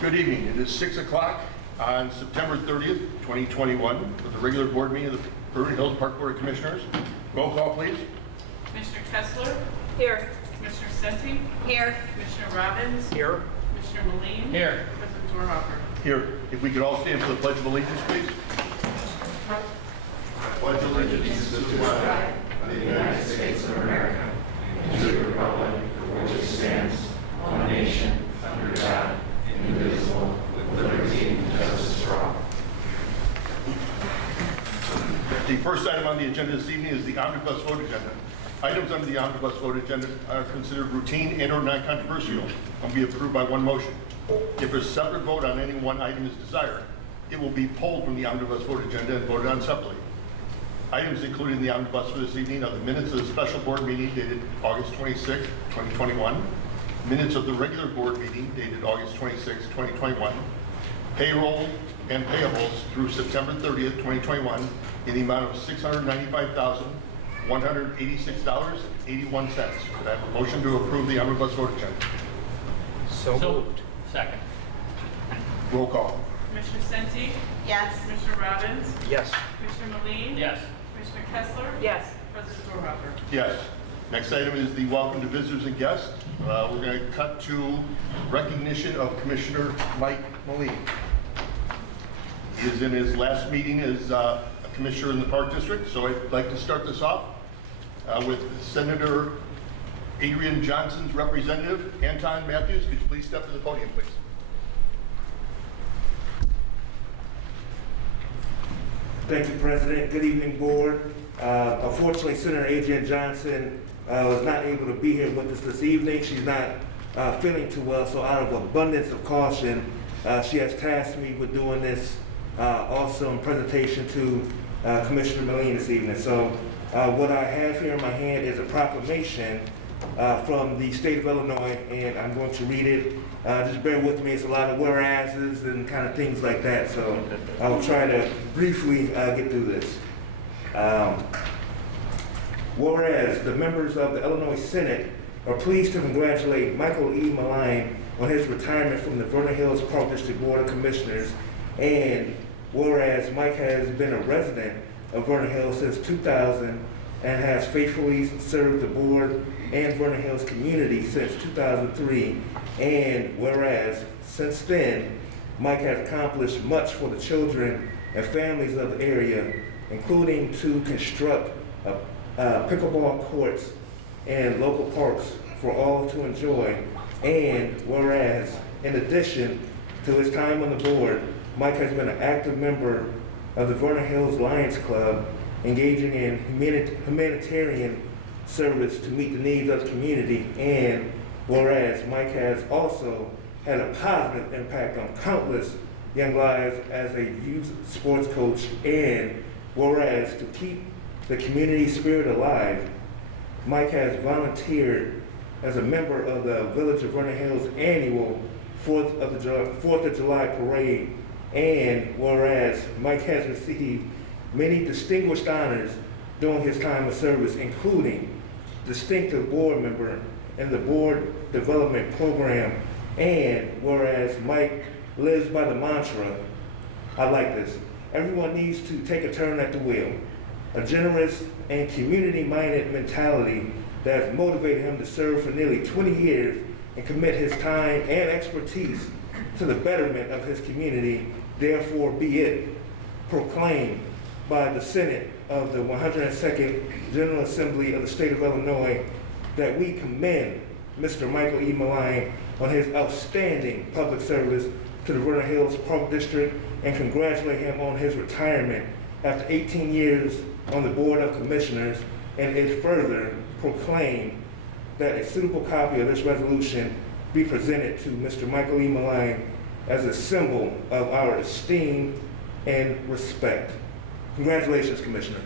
Good evening. It is 6 o'clock on September 30th, 2021, with the regular board meeting of the Vernon Hills Park Board of Commissioners. Roll call, please. Commissioner Kessler? Here. Commissioner Senti? Here. Commissioner Robbins? Here. Commissioner Moline? Here. President Dorhofer? Here. If we could all stand for the Pledge of Allegiance, please. Pledge allegiance to the flag of the United States of America and to the republic for which it stands, one nation, under God, indivisible, with liberty and justice for all. The first item on the agenda this evening is the omnibus vote agenda. Items under the omnibus vote agenda are considered routine and/or non-controversial and be approved by one motion. If a separate vote on any one item is desired, it will be pulled from the omnibus vote agenda and voted on separately. Items included in the omnibus for this evening are the minutes of the special board meeting dated August 26, 2021, minutes of the regular board meeting dated August 26, 2021, payroll and payables through September 30th, 2021 in the amount of $695,186.81. Could I have a motion to approve the omnibus vote agenda? So moved. Second. Roll call. Commissioner Senti? Yes. Commissioner Robbins? Yes. Commissioner Moline? Yes. Commissioner Kessler? Yes. President Dorhofer? Yes. Next item is the welcome to visitors and guests. We're going to cut to recognition of Commissioner Mike Moline. He is in his last meeting as a commissioner in the Park District, so I'd like to start this off with Senator Adrian Johnson's representative, Anton Matthews. Could you please step to the podium, please? Thank you, President. Good evening, Board. Unfortunately, Senator Adrian Johnson was not able to be here with us this evening. She's not feeling too well, so out of abundance of caution, she has tasked me with doing this awesome presentation to Commissioner Moline this evening. So what I have here in my hand is a proclamation from the state of Illinois, and I'm going to read it. Just bear with me, it's a lot of whereases and kind of things like that, so I'll try to briefly get through this. Whereas the members of the Illinois Senate are pleased to congratulate Michael E. Moline on his retirement from the Vernon Hills Park District Board of Commissioners, and whereas Mike has been a resident of Vernon Hills since 2000 and has faithfully served the board and Vernon Hills community since 2003, and whereas since then, Mike has accomplished much for the children and families of the area, including to construct pickleball courts and local parks for all to enjoy, and whereas in addition to his time on the board, Mike has been an active member of the Vernon Hills Lions Club, engaging in humanitarian service to meet the needs of the community, and whereas Mike has also had a positive impact on countless young lives as a youth sports coach, and whereas to keep the community spirit alive, Mike has volunteered as a member of the Village of Vernon Hills annual 4th of July parade, and whereas Mike has received many distinguished honors during his time of service, including distinctive board member in the board development program, and whereas Mike lives by the mantra, I like this, everyone needs to take a turn at the wheel, a generous and community-minded mentality that has motivated him to serve for nearly 20 years and commit his time and expertise to the betterment of his community. Therefore be it proclaimed by the Senate of the 102nd General Assembly of the State of Illinois that we commend Mr. Michael E. Moline on his outstanding public service to the Vernon Hills Park District and congratulate him on his retirement after 18 years on the Board of Commissioners, and it further proclaimed that a suitable copy of this resolution be presented to Mr. Michael E. Moline as a symbol of our esteem and respect. Congratulations, Commissioner.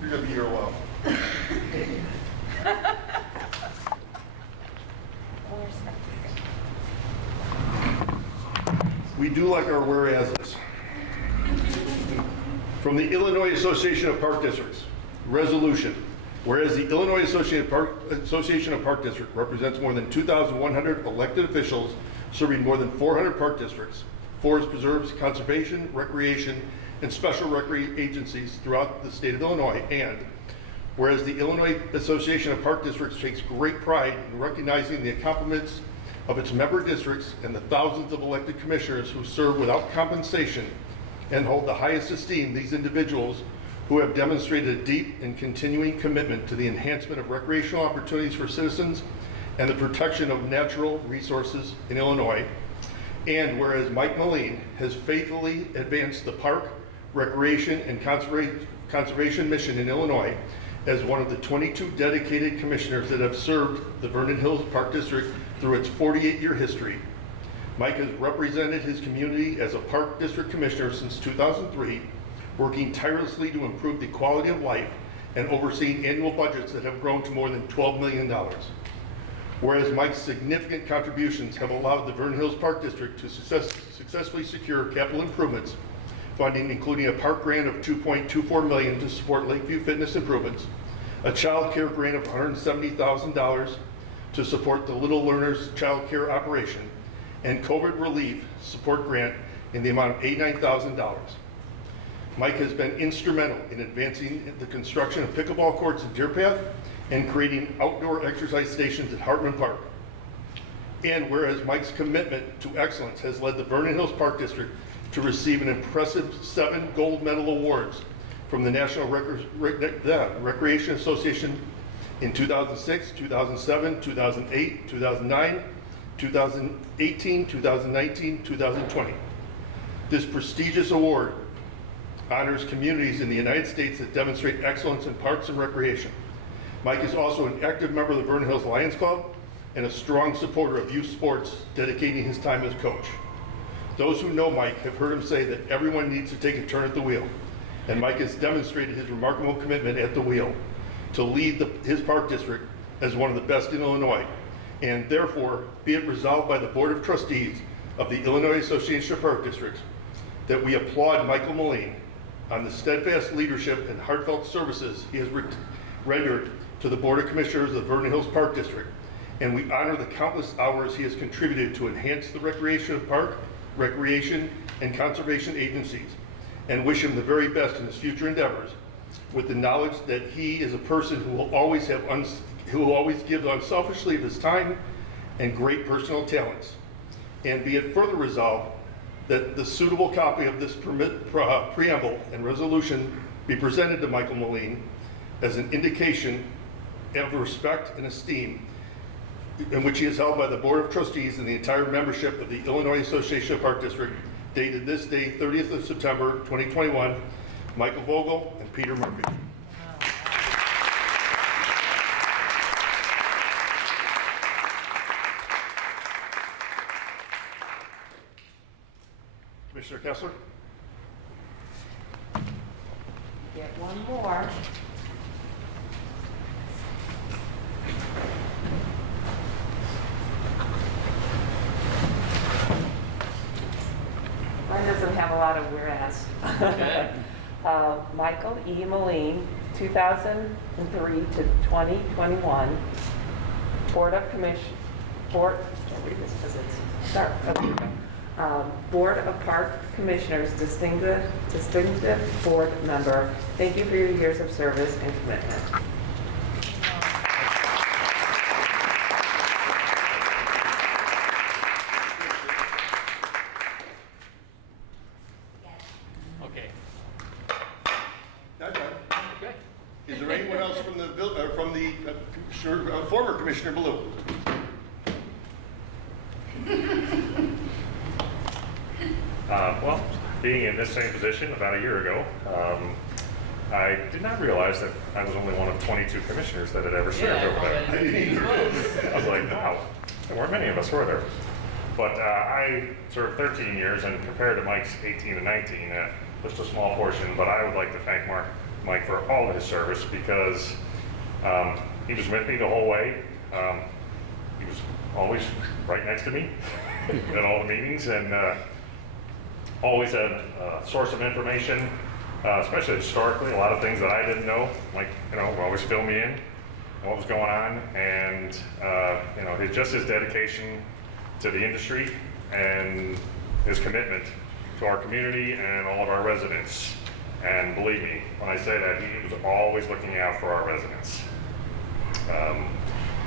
You're going to be here a while. We do like our whereases. From the Illinois Association of Park Districts, resolution. Whereas the Illinois Association of Park Districts represents more than 2,100 elected officials serving more than 400 park districts, forest preserves, conservation, recreation, and special recreation agencies throughout the state of Illinois. And whereas the Illinois Association of Park Districts takes great pride in recognizing the accomplishments of its member districts and the thousands of elected commissioners who serve without compensation and hold the highest esteem these individuals who have demonstrated a deep and continuing commitment to the enhancement of recreational opportunities for citizens and the protection of natural resources in Illinois. And whereas Mike Moline has faithfully advanced the park, recreation, and conservation mission in Illinois as one of the 22 dedicated commissioners that have served the Vernon Hills Park District through its 48-year history. Mike has represented his community as a Park District Commissioner since 2003, working tirelessly to improve the quality of life and overseeing annual budgets that have grown to more than $12 million. Whereas Mike's significant contributions have allowed the Vernon Hills Park District to successfully secure capital improvements funding, including a park grant of $2.24 million to support Lakeview fitness improvements, a child care grant of $170,000 to support the Little Learners child care operation, and COVID relief support grant in the amount of $89,000. Mike has been instrumental in advancing the construction of pickleball courts in Deer Path and creating outdoor exercise stations at Hartman Park. And whereas Mike's commitment to excellence has led the Vernon Hills Park District to receive an impressive 7 gold medal awards from the National Recreation Association in 2006, 2007, 2008, 2009, 2018, 2019, 2020. This prestigious award honors communities in the United States that demonstrate excellence in parks and recreation. Mike is also an active member of the Vernon Hills Lions Club and a strong supporter of youth sports, dedicating his time as coach. Those who know Mike have heard him say that everyone needs to take a turn at the wheel, and Mike has demonstrated his remarkable commitment at the wheel to lead his park district as one of the best in Illinois. And therefore, be it resolved by the Board of Trustees of the Illinois Association of Park Districts that we applaud Michael Moline on the steadfast leadership and heartfelt services he has rendered to the Board of Commissioners of the Vernon Hills Park District, and we honor the countless hours he has contributed to enhance the recreation of park, recreation, and conservation agencies, and wish him the very best in his future endeavors, with the knowledge that he is a person who will always give unselfishly of his time and great personal talents. And be it further resolved that the suitable copy of this preamble and resolution be presented to Michael Moline as an indication of respect and esteem in which he is held by the Board of Trustees and the entire membership of the Illinois Association of Park District, dated this day, 30th of September, 2021, Michael Vogel and Peter Murphy. Commissioner Kessler? Get one more. Mine doesn't have a lot of whereas. Okay. Michael E. Moline, 2003 to 2021, Board of Park Commissioners, distinguished board member. Thank you for your years of service and commitment. Okay. Not done. Okay. Is there anyone else from the former Commissioner Baloo? Well, being in this same position about a year ago, I did not realize that I was only one of 22 commissioners that had ever served over there. I was like, wow, there weren't many of us, were there? But I served 13 years, and compared to Mike's 18 and 19, just a small portion. But I would like to thank Mike for all of his service, because he was with me the whole way. He was always right next to me at all the meetings, and always a source of information, especially historically, a lot of things that I didn't know, like, would always fill me in what was going on, and just his dedication to the industry and his commitment to our community and all of our residents. And believe me, when I say that, he was always looking out for our residents,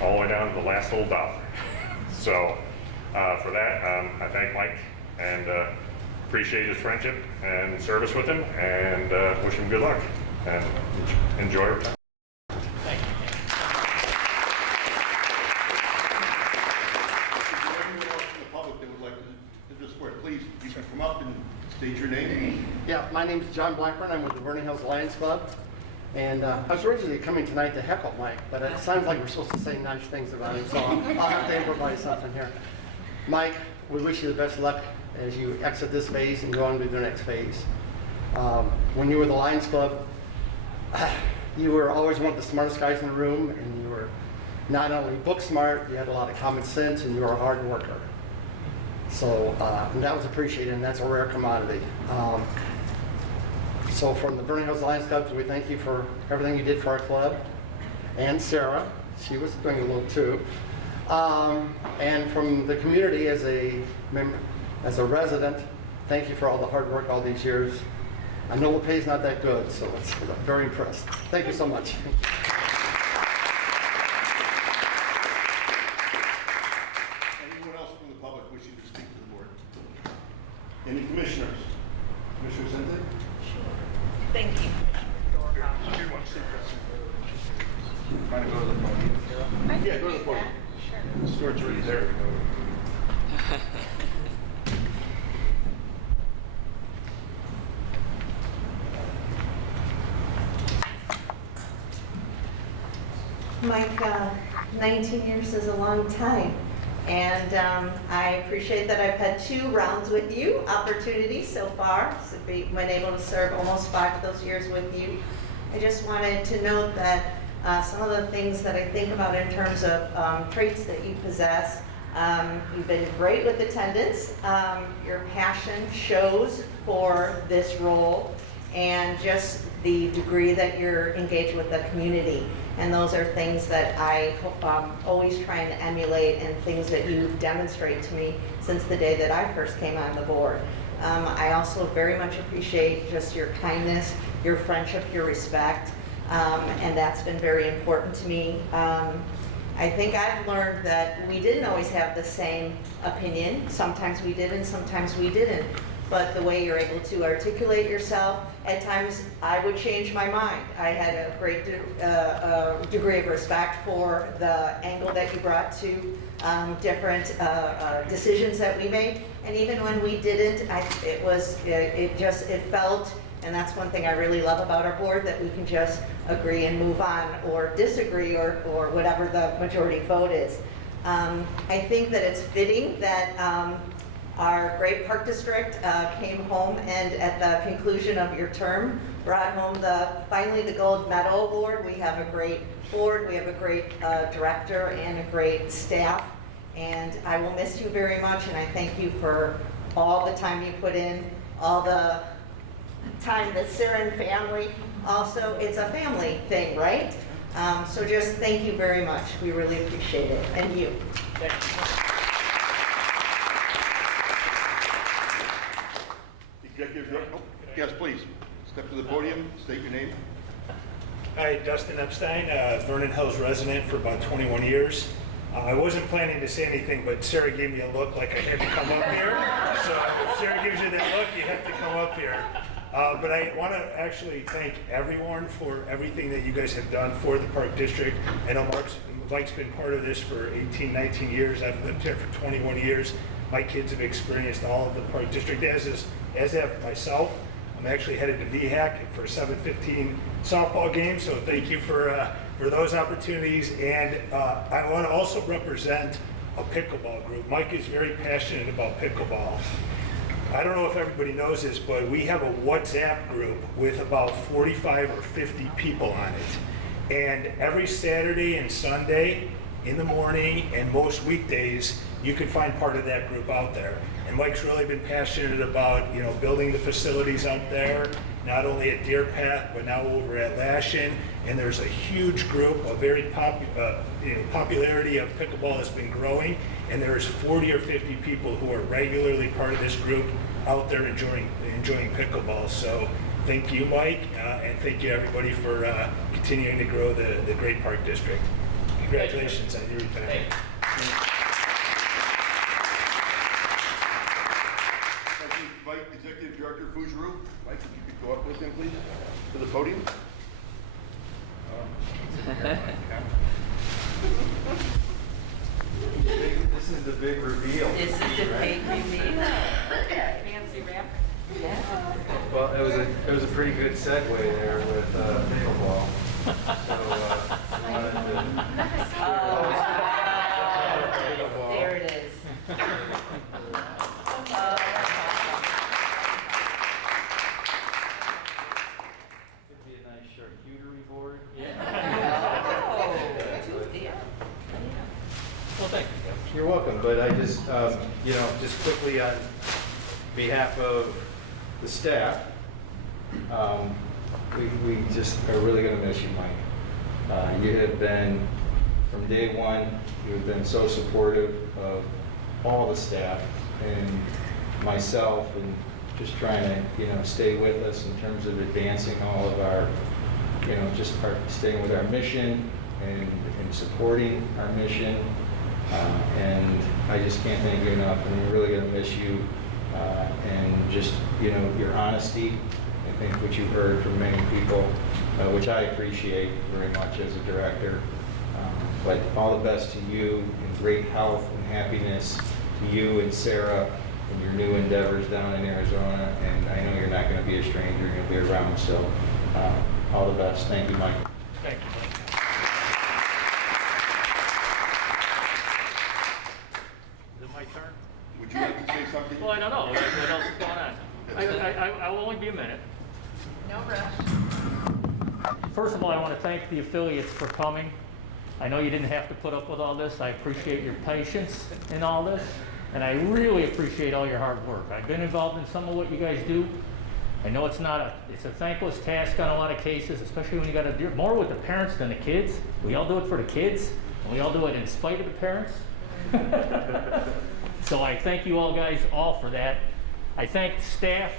all the way down to the last little dollar. So for that, I thank Mike and appreciate his friendship and service with him, and wish him good luck and enjoy your time. Thank you. Anyone else from the public that would like to just swear, please, you can come up and state your name. Yeah, my name is John Blackburn. I'm with the Vernon Hills Lions Club. And I was originally coming tonight to heckle Mike, but it sounds like we're supposed to say nice things about him, so I'll have to improvise something here. Mike, we wish you the best luck as you exit this phase and go on to the next phase. When you were the Lions Club, you were always one of the smartest guys in the room, and you were not only book smart, you had a lot of common sense, and you were a hard worker. So and that was appreciated, and that's a rare commodity. So from the Vernon Hills Lions Club, we thank you for everything you did for our club. And Sarah, she was doing a little too. And from the community as a member, as a resident, thank you for all the hard work all these years. I know the pay's not that good, so I'm very impressed. Thank you so much. Anyone else from the public wishing to speak to the board? Any commissioners? Commissioner Zente? Thank you. Trying to go to the podium. Yeah, go to the podium. The storage already there. Mike, 19 years is a long time, and I appreciate that I've had 2 rounds with you, opportunities so far, so been able to serve almost 5 of those years with you. I just wanted to note that some of the things that I think about in terms of traits that you possess, you've been great with attendance, your passion shows for this role, and just the degree that you're engaged with the community. And those are things that I hope I'm always trying to emulate, and things that you've demonstrated to me since the day that I first came on the board. I also very much appreciate just your kindness, your friendship, your respect, and that's been very important to me. I think I've learned that we didn't always have the same opinion. Sometimes we did and sometimes we didn't. But the way you're able to articulate yourself, at times I would change my mind. I had a great degree of respect for the angle that you brought to different decisions that we made. And even when we didn't, it felt, and that's one thing I really love about our board, that we can just agree and move on, or disagree, or whatever the majority vote is. I think that it's fitting that our great park district came home, and at the conclusion of your term brought home finally the gold medal award. We have a great board, we have a great director and a great staff, and I will miss you very much, and I thank you for all the time you put in, all the time the Siren family, also it's a family thing, right? So just thank you very much. We really appreciate it, and you. Executive Director? Yes, please. Step to the podium, state your name. Hi, Dustin Epstein, Vernon Hills resident for about 21 years. I wasn't planning to say anything, but Sarah gave me a look like I had to come up here. So if Sarah gives you that look, you have to come up here. But I want to actually thank everyone for everything that you guys have done for the Park District. I know Mike's been part of this for 18, 19 years. I've lived here for 21 years. My kids have experienced all of the Park District, as have myself. I'm actually headed to VHAC for 7:15 softball game, so thank you for those opportunities. And I want to also represent a pickleball group. Mike is very passionate about pickleball. I don't know if everybody knows this, but we have a WhatsApp group with about 45 or 50 people on it. And every Saturday and Sunday, in the morning, and most weekdays, you can find part of that group out there. And Mike's really been passionate about, building the facilities out there, not only at Deer Path, but now over at Lashin. And there's a huge group, a very popularity of pickleball has been growing, and there's 40 or 50 people who are regularly part of this group out there enjoying pickleball. So thank you, Mike, and thank you everybody for continuing to grow the Great Park District. Congratulations on your retirement. Thank you, Mike, Executive Director Fougeroux. Mike, if you could go up with him, please, to the podium. This is the big reveal. This is the big reveal. Fancy wrap. Yeah. Well, it was a pretty good segue there with pickleball. So, There it is. Could be a nice charcuterie board. Well, thank you. You're welcome, but I just, just quickly on behalf of the staff, we just are really going to miss you, Mike. You have been, from day one, you've been so supportive of all the staff and myself, and just trying to, stay with us in terms of advancing all of our, staying with our mission and supporting our mission. And I just can't thank you enough, and we're really going to miss you. And just, your honesty, I think what you've heard from many people, which I appreciate very much as a director. But all the best to you, and great health and happiness to you and Sarah in your new endeavors down in Arizona. And I know you're not going to be a stranger, you'll be around. So all the best. Thank you, Mike. Thank you, Mike. Is it my turn? Would you like to say something? Well, I don't know. What else is going on? I will only be a minute. No rush. First of all, I want to thank the affiliates for coming. I know you didn't have to put up with all this. I appreciate your patience in all this, and I really appreciate all your hard work. I've been involved in some of what you guys do. I know it's a thankless task on a lot of cases, especially when you got to do more with the parents than the kids. We all do it for the kids, and we all do it in spite of the parents. So I thank you all guys all for that. I thank staff.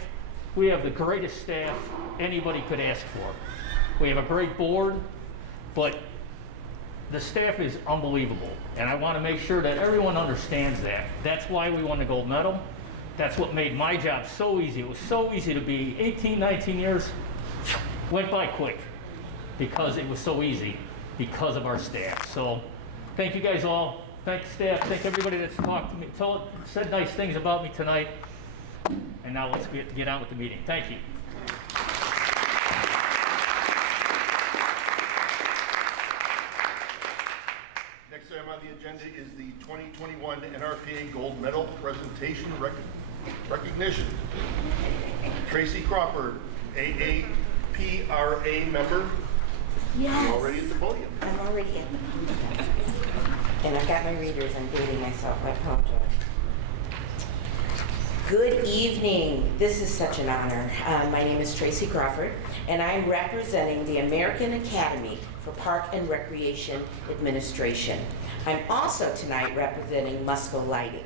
We have the greatest staff anybody could ask for. We have a great board, but the staff is unbelievable. And I want to make sure that everyone understands that. That's why we won the gold medal. That's what made my job so easy. It was so easy to be 18, 19 years, went by quick because it was so easy because of our staff. So thank you guys all. Thank the staff. Thank everybody that's talked to me, said nice things about me tonight. And now let's get on with the meeting. Thank you. Next item on the agenda is the 2021 NRPA Gold Medal Presentation Recognition. Tracy Crawford, AAPRA member. Yes. You're already at the podium. I'm already at the podium. And I've got my readers. I'm dating myself. I apologize. Good evening. This is such an honor. My name is Tracy Crawford, and I'm representing the American Academy for Park and Recreation Administration. I'm also tonight representing Musco Lighting.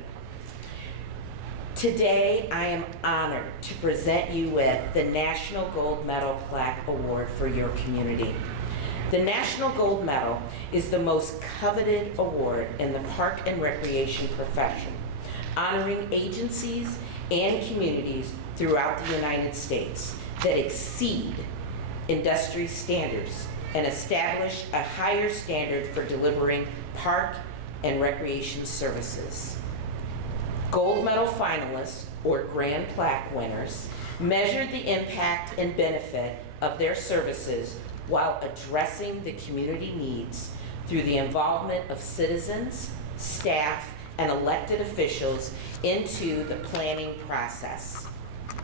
Today, I am honored to present you with the National Gold Medal Plaque Award for your community. The National Gold Medal is the most coveted award in the park and recreation profession, honoring agencies and communities throughout the United States that exceed industry standards and establish a higher standard for delivering park and recreation services. Gold medal finalists, or grand plaque winners, measured the impact and benefit of their services while addressing the community needs through the involvement of citizens, staff, and elected officials into the planning process.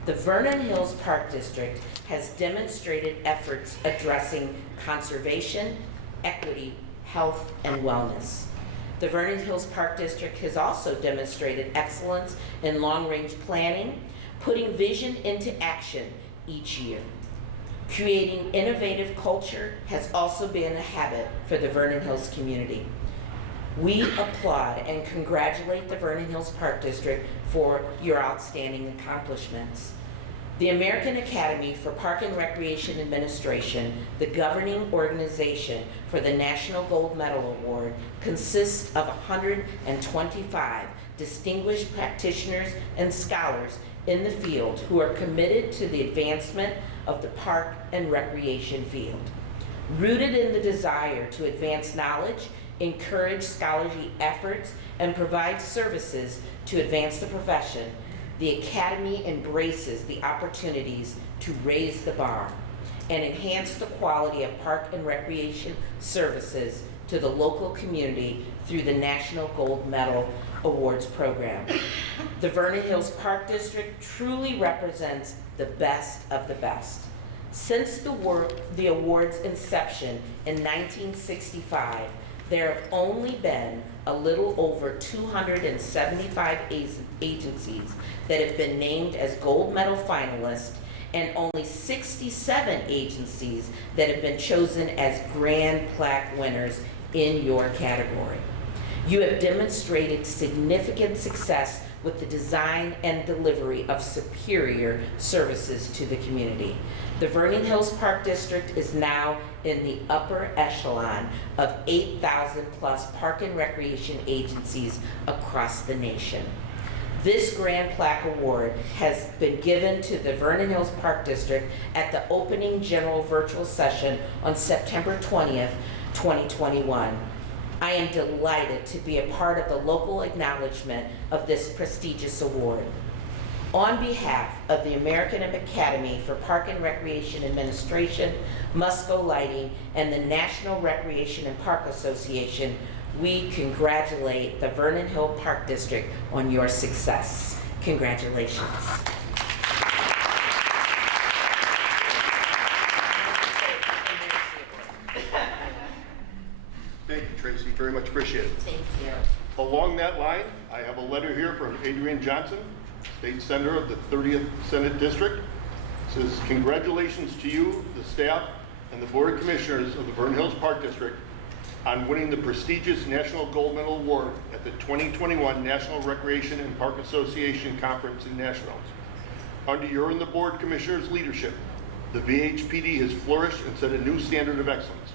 The Vernon Hills Park District has demonstrated efforts addressing conservation, equity, health, and wellness. The Vernon Hills Park District has also demonstrated excellence in long-range planning, putting vision into action each year. Creating innovative culture has also been a habit for the Vernon Hills community. We applaud and congratulate the Vernon Hills Park District for your outstanding accomplishments. The American Academy for Park and Recreation Administration, the governing organization for the National Gold Medal Award, consists of 125 distinguished practitioners and scholars in the field who are committed to the advancement of the park and recreation field. Rooted in the desire to advance knowledge, encourage scholarly efforts, and provide services to advance the profession, the Academy embraces the opportunities to raise the bar and enhance the quality of park and recreation services to the local community through the National Gold Medal Awards program. The Vernon Hills Park District truly represents the best of the best. Since the award's inception in 1965, there have only been a little over 275 agencies that have been named as gold medal finalists and only 67 agencies that have been chosen as grand plaque winners in your category. You have demonstrated significant success with the design and delivery of superior services to the community. The Vernon Hills Park District is now in the upper echelon of 8,000 plus park and recreation agencies across the nation. This Grand Plaque Award has been given to the Vernon Hills Park District at the opening general virtual session on September 20th, 2021. I am delighted to be a part of the local acknowledgement of this prestigious award. On behalf of the American Academy for Park and Recreation Administration, Musco Lighting, and the National Recreation and Park Association, we congratulate the Vernon Hill Park District on your success. Congratulations. Thank you, Tracy, very much appreciated. Thank you. Along that line, I have a letter here from Adrian Johnson, State Senator of the 30th Senate District. It says, congratulations to you, the staff, and the Board of Commissioners of the Vernon Hills Park District on winning the prestigious National Gold Medal Award at the 2021 National Recreation and Park Association Conference in Nashville. Under your and the Board Commissioners' leadership, the VHPD has flourished and set a new standard of excellence.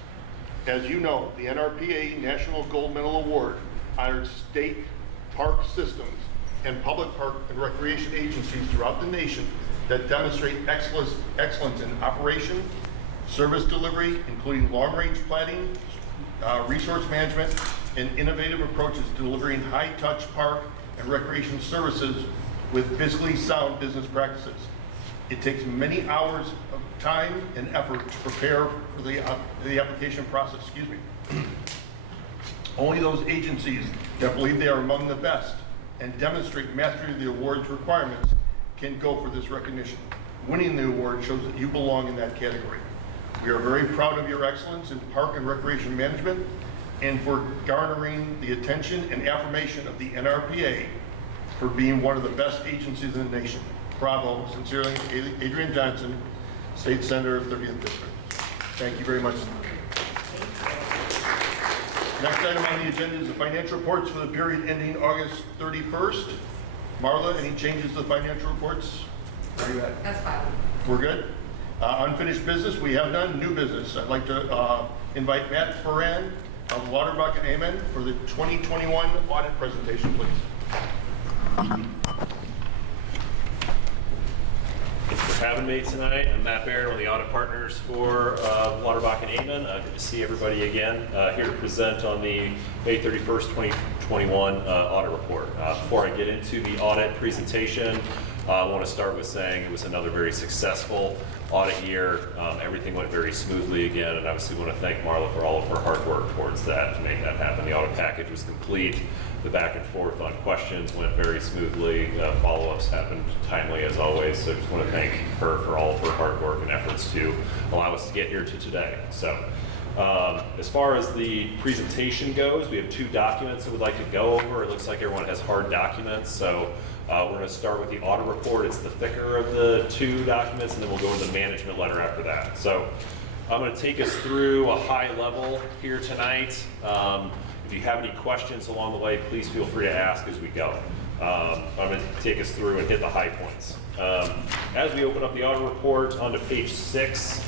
As you know, the NRPA National Gold Medal Award honors state park systems and public park and recreation agencies throughout the nation that demonstrate excellence in operation, service delivery, including long-range planning, resource management, and innovative approaches to delivering high-touch park and recreation services with fiscally sound business practices. It takes many hours of time and effort to prepare for the application process. Only those agencies that believe they are among the best and demonstrate mastery of the award's requirements can go for this recognition. Winning the award shows that you belong in that category. We are very proud of your excellence in park and recreation management and for garnering the attention and affirmation of the NRPA for being one of the best agencies in the nation. Bravo. Sincerely, Adrian Johnson, State Senator of 30th District. Thank you very much. Next item on the agenda is the financial reports for the period ending August 31st. Marla, any changes to the financial reports? Where are you at? That's fine. We're good? Unfinished business, we have none. New business, I'd like to invite Matt Ferran of Waterbuck and Amen for the 2021 audit presentation, please. Thanks for having me tonight. I'm Matt Barrett, one of the audit partners for Waterbach and Amen. Good to see everybody again. Here to present on the May 31st, 2021 audit report. Before I get into the audit presentation, I want to start with saying it was another very successful audit year. Everything went very smoothly again, and obviously want to thank Marla for all of her hard work towards that to make that happen. The audit package was complete. The back and forth on questions went very smoothly. Follow-ups happened timely as always. So I just want to thank her for all of her hard work and efforts to allow us to get here to today. So As far as the presentation goes, we have 2 documents that we'd like to go over. It looks like everyone has hard documents, so we're going to start with the audit report. It's the thicker of the 2 documents, and then we'll go to the management letter after that. So I'm going to take us through a high level here tonight. If you have any questions along the way, please feel free to ask as we go. I'm going to take us through and hit the high points. As we open up the audit report onto page 6,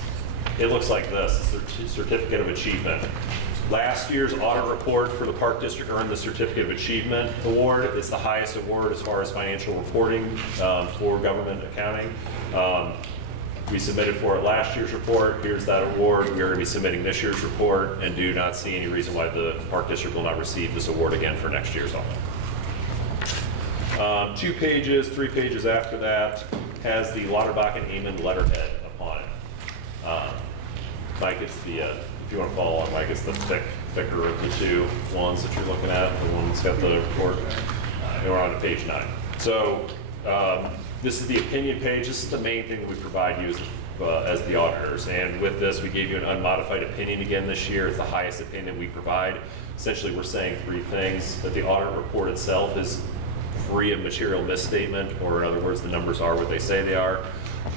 it looks like this, the Certificate of Achievement. Last year's audit report for the Park District earned the Certificate of Achievement Award. It's the highest award as far as financial reporting for government accounting. We submitted for it last year's report. Here's that award. We are going to be submitting this year's report and do not see any reason why the Park District will not receive this award again for next year's audit. 2 pages, 3 pages after that has the Lauterbach and Amon letterhead upon it. Mike, it's the, if you want to follow along, Mike, it's the thicker of the 2 ones that you're looking at, the one that's got the report. We're on to page 9. So this is the opinion page. This is the main thing that we provide you as the auditors. And with this, we gave you an unmodified opinion again this year. It's the highest opinion we provide. Essentially, we're saying 3 things: that the audit report itself is free of material misstatement, or in other words, the numbers are what they say they are.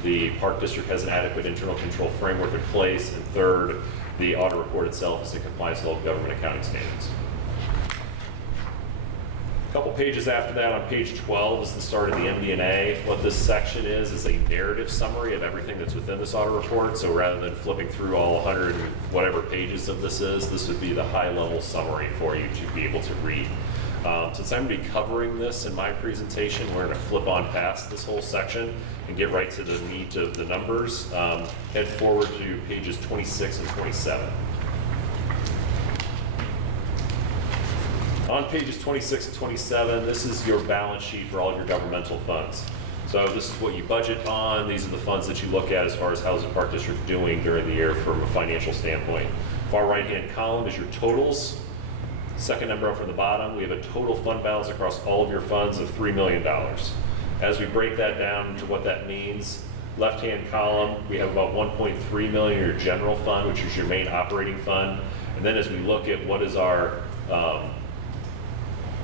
The Park District has an adequate internal control framework in place. And third, the audit report itself is in compliance with all government accounting standards. A couple pages after that, on page 12, is the start of the MD&A. What this section is a narrative summary of everything that's within this audit report. So rather than flipping through all 100 and whatever pages of this would be the high-level summary for you to be able to read. Since I'm going to be covering this in my presentation, we're going to flip on past this whole section and get right to the meat of the numbers. Head forward to pages 26 and 27. On pages 26 and 27, this is your balance sheet for all of your governmental funds. So this is what you budget on. These are the funds that you look at as far as how's the Park District doing during the year from a financial standpoint. Far right-hand column is your totals. Second number up from the bottom, we have a total fund balance across all of your funds of $3 million. As we break that down to what that means, left-hand column, we have about 1.3 million in your general fund, which is your main operating fund. And then as we look at what is our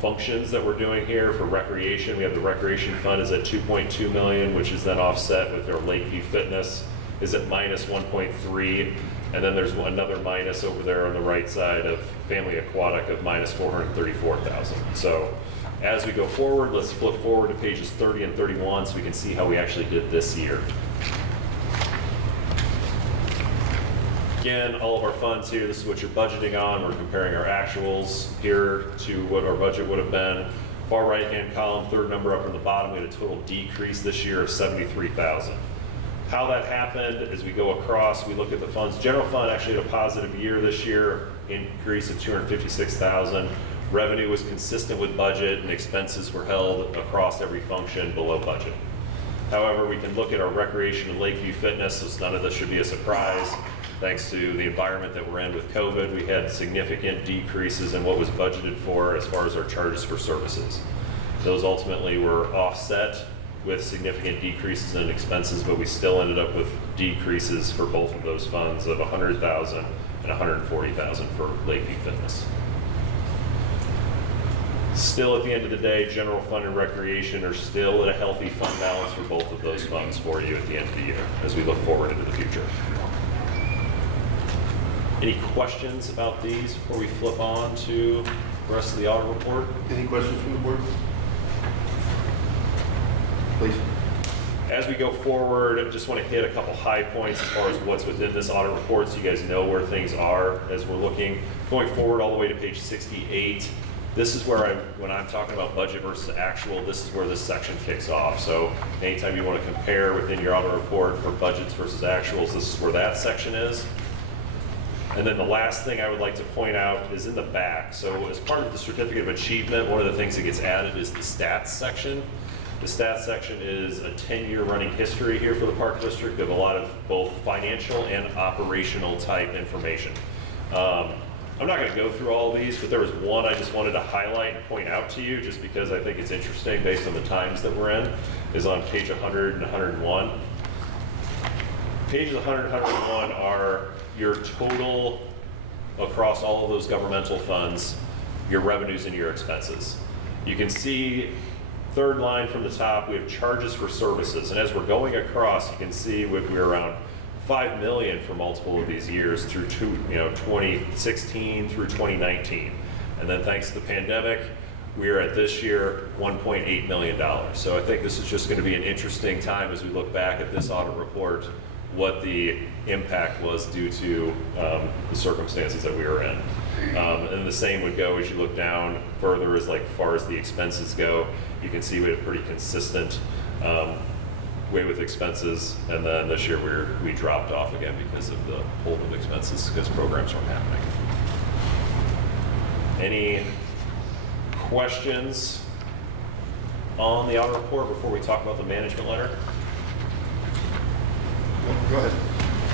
functions that we're doing here for recreation, we have the recreation fund is at 2.2 million, which is then offset with our Lakeview Fitness is at minus 1.3. And then there's another minus over there on the right side of Family Aquatic of minus 434,000. So as we go forward, let's flip forward to pages 30 and 31 so we can see how we actually did this year. Again, all of our funds here, this is what you're budgeting on. We're comparing our actuals here to what our budget would have been. Far right-hand column, third number up from the bottom, we had a total decrease this year of 73,000. How that happened, as we go across, we look at the funds. General fund actually had a positive year this year, increase of 256,000. Revenue was consistent with budget, and expenses were held across every function below budget. However, we can look at our recreation and Lakeview Fitness, so none of this should be a surprise. Thanks to the environment that we're in with COVID, we had significant decreases in what was budgeted for as far as our charges for services. Those ultimately were offset with significant decreases in expenses, but we still ended up with decreases for both of those funds of 100,000 and 140,000 for Lakeview Fitness. Still, at the end of the day, general fund and recreation are still at a healthy fund balance for both of those funds for you at the end of the year as we look forward into the future. Any questions about these before we flip on to the rest of the audit report? Any questions from the board? Please. As we go forward, I just want to hit a couple high points as far as what's within this audit report so you guys know where things are as we're looking. Going forward all the way to page 68, this is where when I'm talking about budget versus actual, this is where this section kicks off. So anytime you want to compare within your audit report for budgets versus actuals, this is where that section is. And then the last thing I would like to point out is in the back. So as part of the Certificate of Achievement, one of the things that gets added is the stats section. The stats section is a 10-year running history here for the Park District of a lot of both financial and operational type information. I'm not going to go through all these, but there was one I just wanted to highlight and point out to you just because I think it's interesting based on the times that we're in, is on page 100 and 101. Pages 100 and 101 are your total across all of those governmental funds, your revenues and your expenses. You can see third line from the top, we have charges for services. And as we're going across, you can see we're around 5 million for multiple of these years through 2016 through 2019. And then thanks to the pandemic, we're at this year $1.8 million. So I think this is just going to be an interesting time as we look back at this audit report, what the impact was due to the circumstances that we were in. And the same would go as you look down further as far as the expenses go. You can see we had a pretty consistent way with expenses, and then this year we dropped off again because of the hold of expenses because programs weren't happening. Any questions on the audit report before we talk about the management letter? Go ahead.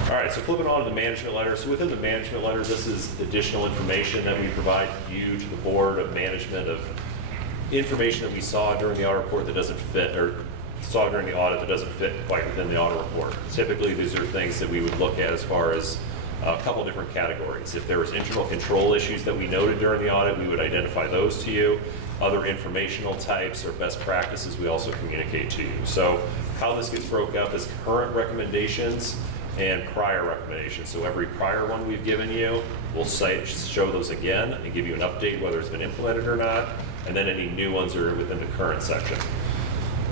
All right, so flipping on to the management letter. So within the management letter, this is additional information that we provide you to the board of management of information that we saw during the audit report that doesn't fit, or saw during the audit that doesn't fit quite within the audit report. Typically, these are things that we would look at as far as a couple different categories. If there was internal control issues that we noted during the audit, we would identify those to you. Other informational types or best practices we also communicate to you. So how this gets broke up is current recommendations and prior recommendations. So every prior one we've given you, we'll show those again and give you an update whether it's been implemented or not, and then any new ones are within the current section.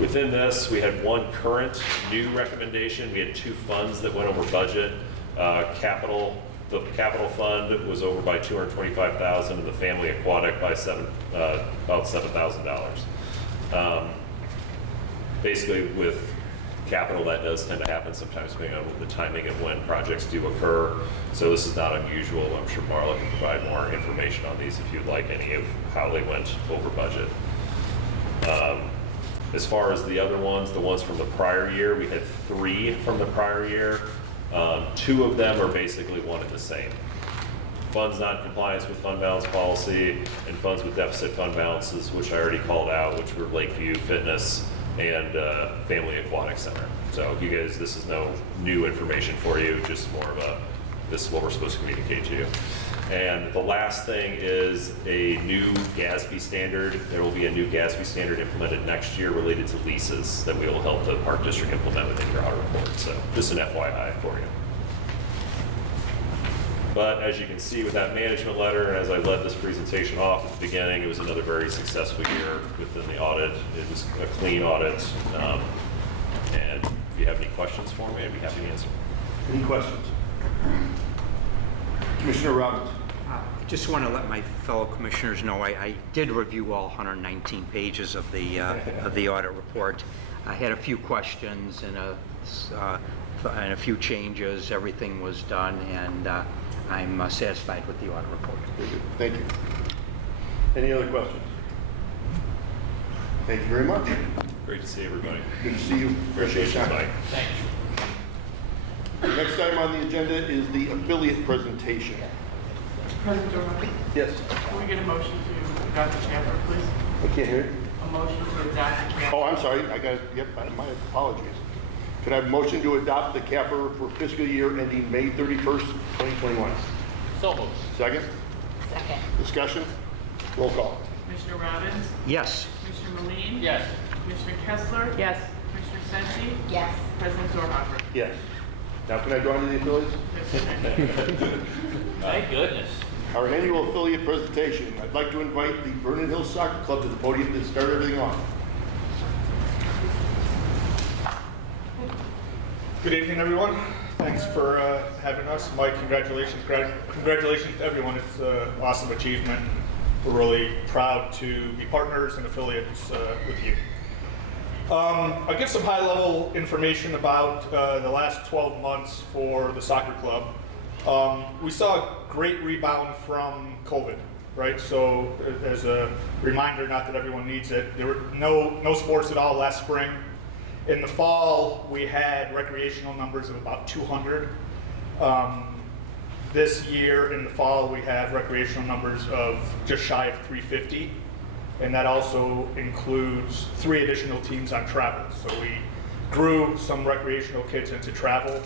Within this, we had one current new recommendation. We had two funds that went over budget. The capital fund was over by $225,000, and the family aquatic by about $7,000. Basically, with capital, that does tend to happen sometimes depending on the timing of when projects do occur. So this is not unusual. I'm sure Marla can provide more information on these if you'd like any of how they went over budget. As far as the other ones, the ones from the prior year, we had 3 from the prior year. 2 of them are basically one and the same. Funds not in compliance with fund balance policy and funds with deficit fund balances, which I already called out, which were Lakeview Fitness and Family Aquatic Center. So you guys, this is no new information for you, just more of this is what we're supposed to communicate to you. And the last thing is a new GASB standard. There will be a new GASB standard implemented next year related to leases that we will help the Park District implement within your audit report. So just an FYI for you. But as you can see with that management letter, and as I led this presentation off at the beginning, it was another very successful year within the audit. It was a clean audit. And if you have any questions for me, I'd be happy to answer. Any questions? Commissioner Robbins. Just want to let my fellow commissioners know I did review all 119 pages of the audit report. I had a few questions and a few changes. Everything was done, and I'm satisfied with the audit report. Thank you. Any other questions? Thank you very much. Great to see everybody. Good to see you. Appreciate your time. Thank you. The next item on the agenda is the affiliate presentation. President Dorman, Yes. can we get a motion to adopt the chapter, please? I can't hear you. A motion to adopt the chapter. Oh, I'm sorry. Yep, my apologies. Can I have a motion to adopt the CAPR for fiscal year ending May 31st, 2021? So moved. Second? Second. Discussion? Roll call. Commissioner Robbins? Yes. Commissioner Moline? Yes. Commissioner Kessler? Yes. Commissioner Sensi? Yes. President Dorhofer? Yes. Now can I draw into the affiliates? Thank goodness. Our annual affiliate presentation. I'd like to invite the Vernon Hills Soccer Club to the podium to start everything off. Good evening, everyone. Thanks for having us. Mike, congratulations. Congratulations to everyone. It's an awesome achievement. We're really proud to be partners and affiliates with you. I'll give some high-level information about the last 12 months for the soccer club. We saw a great rebound from COVID, right? So as a reminder, not that everyone needs it, there were no sports at all last spring. In the fall, we had recreational numbers of about 200. This year in the fall, we have recreational numbers of just shy of 350. And that also includes 3 additional teams on travel. So we grew some recreational kids into travel.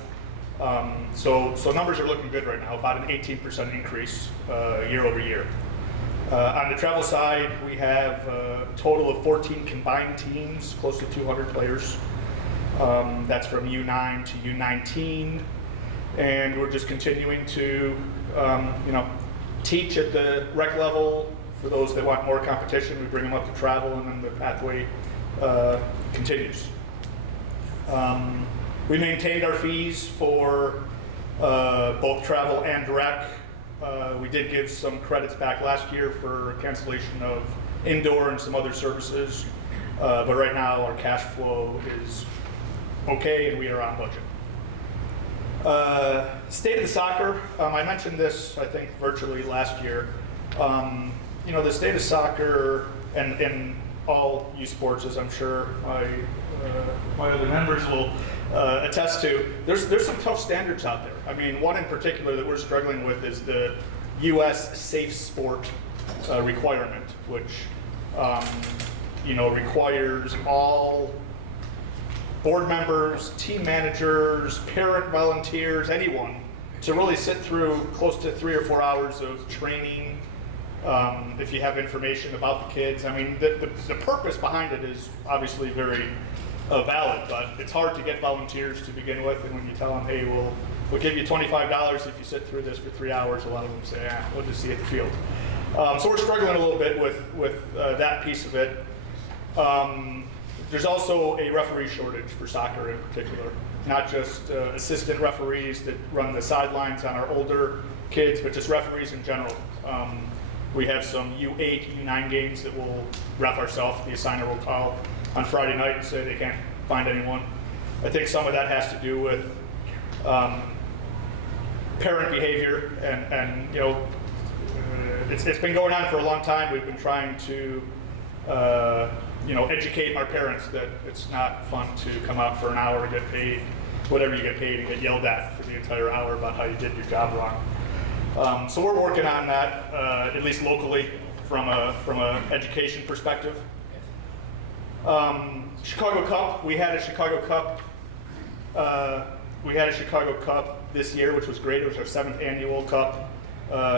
So numbers are looking good right now, about an 18% increase year over year. On the travel side, we have a total of 14 combined teams, close to 200 players. That's from U9 to U19, and we're just continuing to, teach at the rec level. For those that want more competition, we bring them up to travel, and then the pathway continues. We maintained our fees for both travel and rec. We did give some credits back last year for cancellation of indoor and some other services, but right now our cash flow is okay and we are on budget. State of the soccer, I mentioned this, I think, virtually last year. The state of soccer and all youth sports, as I'm sure my other members will attest to, there's some tough standards out there. I mean, one in particular that we're struggling with is the U.S. safe sport requirement, which requires all board members, team managers, parent volunteers, anyone to really sit through close to 3 or 4 hours of training. If you have information about the kids, I mean, the purpose behind it is obviously very valid, but it's hard to get volunteers to begin with. And when you tell them, hey, we'll give you $25 if you sit through this for 3 hours, a lot of them say, we'll just see you at the field. So we're struggling a little bit with that piece of it. There's also a referee shortage for soccer in particular, not just assistant referees that run the sidelines on our older kids, but just referees in general. We have some U8, U9 games that we'll ref ourselves. The assigner will call on Friday night and say they can't find anyone. I think some of that has to do with parent behavior, and it's been going on for a long time. We've been trying to educate our parents that it's not fun to come out for an hour and get paid whatever you get paid and get yelled at for the entire hour about how you did your job wrong. So we're working on that, at least locally, from a education perspective. Chicago Cup, we had a Chicago Cup this year, which was great. It was our 7th annual cup.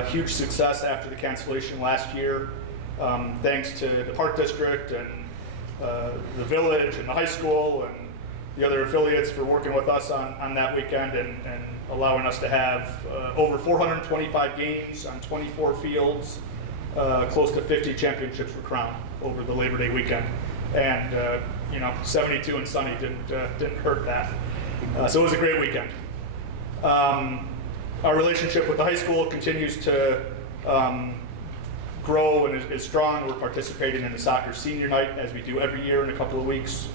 Huge success after the cancellation last year. Thanks to the Park District and the Village and the high school and the other affiliates for working with us on that weekend and allowing us to have over 425 games on 24 fields, close to 50 championships were crowned over the Labor Day weekend. And 72 and sunny didn't hurt that. So it was a great weekend. Our relationship with the high school continues to grow and is strong. We're participating in the soccer senior night, as we do every year in a couple of weeks.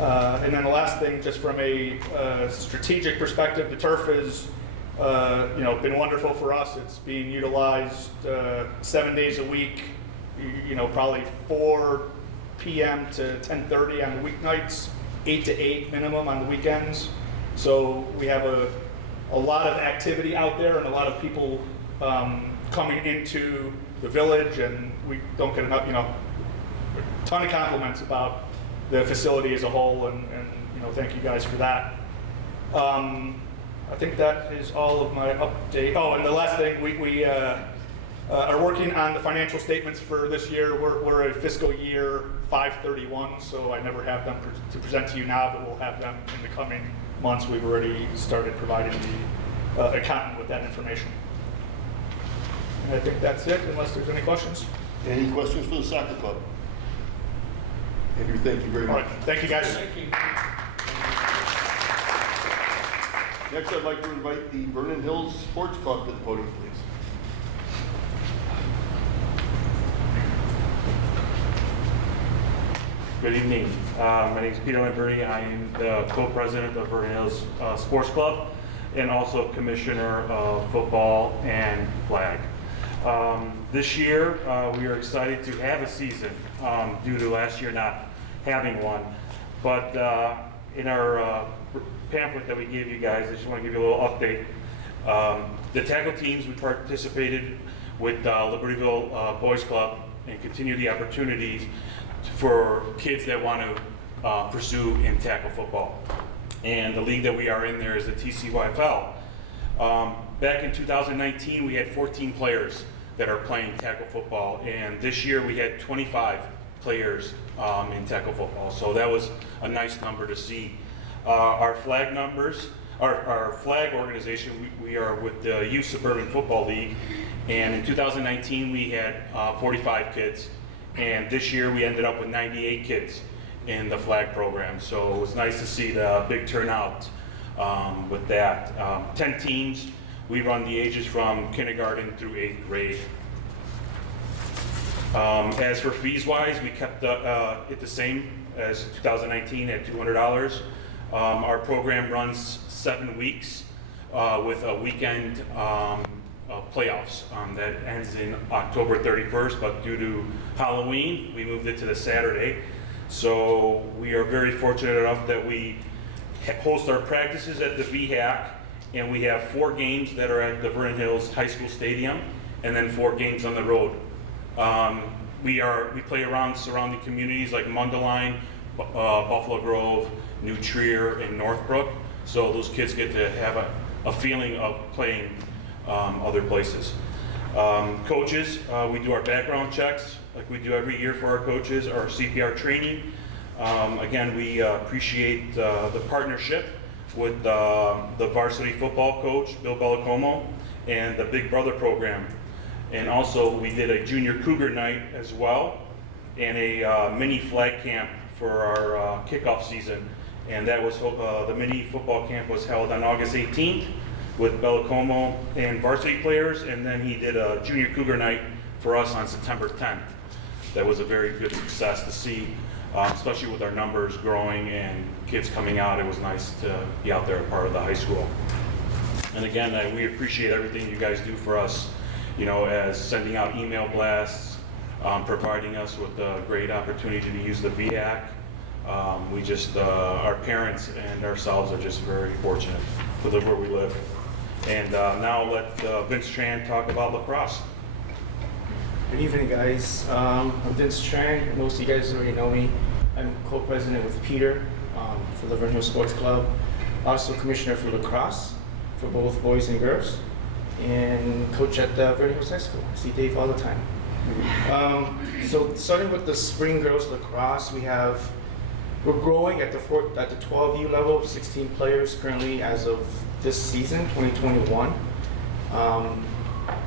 And then the last thing, just from a strategic perspective, the turf has been wonderful for us. It's being utilized 7 days a week, probably 4 p.m. to 10:30 on the weeknights, 8 to 8 minimum on the weekends. So we have a lot of activity out there and a lot of people coming into the village, and we don't get enough, a ton of compliments about the facility as a whole, and thank you guys for that. I think that is all of my update. Oh, and the last thing, we are working on the financial statements for this year. We're a fiscal year 5/31, so I never have them to present to you now, but we'll have them in the coming months. We've already started providing the accountant with that information. And I think that's it, unless there's any questions. Any questions for the soccer club? Andrew, thank you very much. All right, thank you guys. Thank you. Next, I'd like to invite the Vernon Hills Sports Club to the podium, please. Good evening. My name is Peter Lamberti. I am the co-president of Vernon Hills Sports Club and also commissioner of football and flag. This year, we are excited to have a season due to last year not having one. But in our pamphlet that we gave you guys, I just want to give you a little update. The tackle teams, we participated with Libertyville Boys Club and continue the opportunities for kids that want to pursue in tackle football. And the league that we are in there is the TCYFL. Back in 2019, we had 14 players that are playing tackle football, and this year we had 25 players in tackle football. So that was a nice number to see. Our flag numbers, our flag organization, we are with the Youth Suburban Football League, and in 2019 we had 45 kids, and this year we ended up with 98 kids in the flag program. So it was nice to see the big turnout with that. 10 teams. We run the ages from kindergarten through 8th grade. As for fees wise, we kept it the same as 2019 at $200. Our program runs 7 weeks with a weekend playoffs that ends in October 31st, but due to Halloween, we moved it to the Saturday. So we are very fortunate enough that we host our practices at the VHAC, and we have 4 games that are at the Vernon Hills High School Stadium, and then 4 games on the road. We play around surrounding communities like Mundelein, Buffalo Grove, New Trier, and Northbrook. So those kids get to have a feeling of playing other places. Coaches, we do our background checks like we do every year for our coaches, our CPR training. Again, we appreciate the partnership with the varsity football coach, Bill Bellicomo, and the Big Brother program. And also we did a junior cougar night as well, and a mini flag camp for our kickoff season. And that was, the mini football camp was held on August 18th with Bellicomo and varsity players, and then he did a junior cougar night for us on September 10th. That was a very good success to see, especially with our numbers growing and kids coming out. It was nice to be out there a part of the high school. And again, we appreciate everything you guys do for us, you know, as sending out email blasts, providing us with a great opportunity to use the VHAC. We just, our parents and ourselves are just very fortunate to live where we live. And now I'll let Vince Tran talk about lacrosse. Good evening, guys. I'm Vince Tran. Most of you guys already know me. I'm co-president with Peter for the Vernon Hills Sports Club. Also commissioner for lacrosse for both boys and girls, and coach at the Vernon Hills High School. I see Dave all the time. So starting with the spring girls lacrosse, we're growing at the 12U level, 16 players currently as of this season, 2021.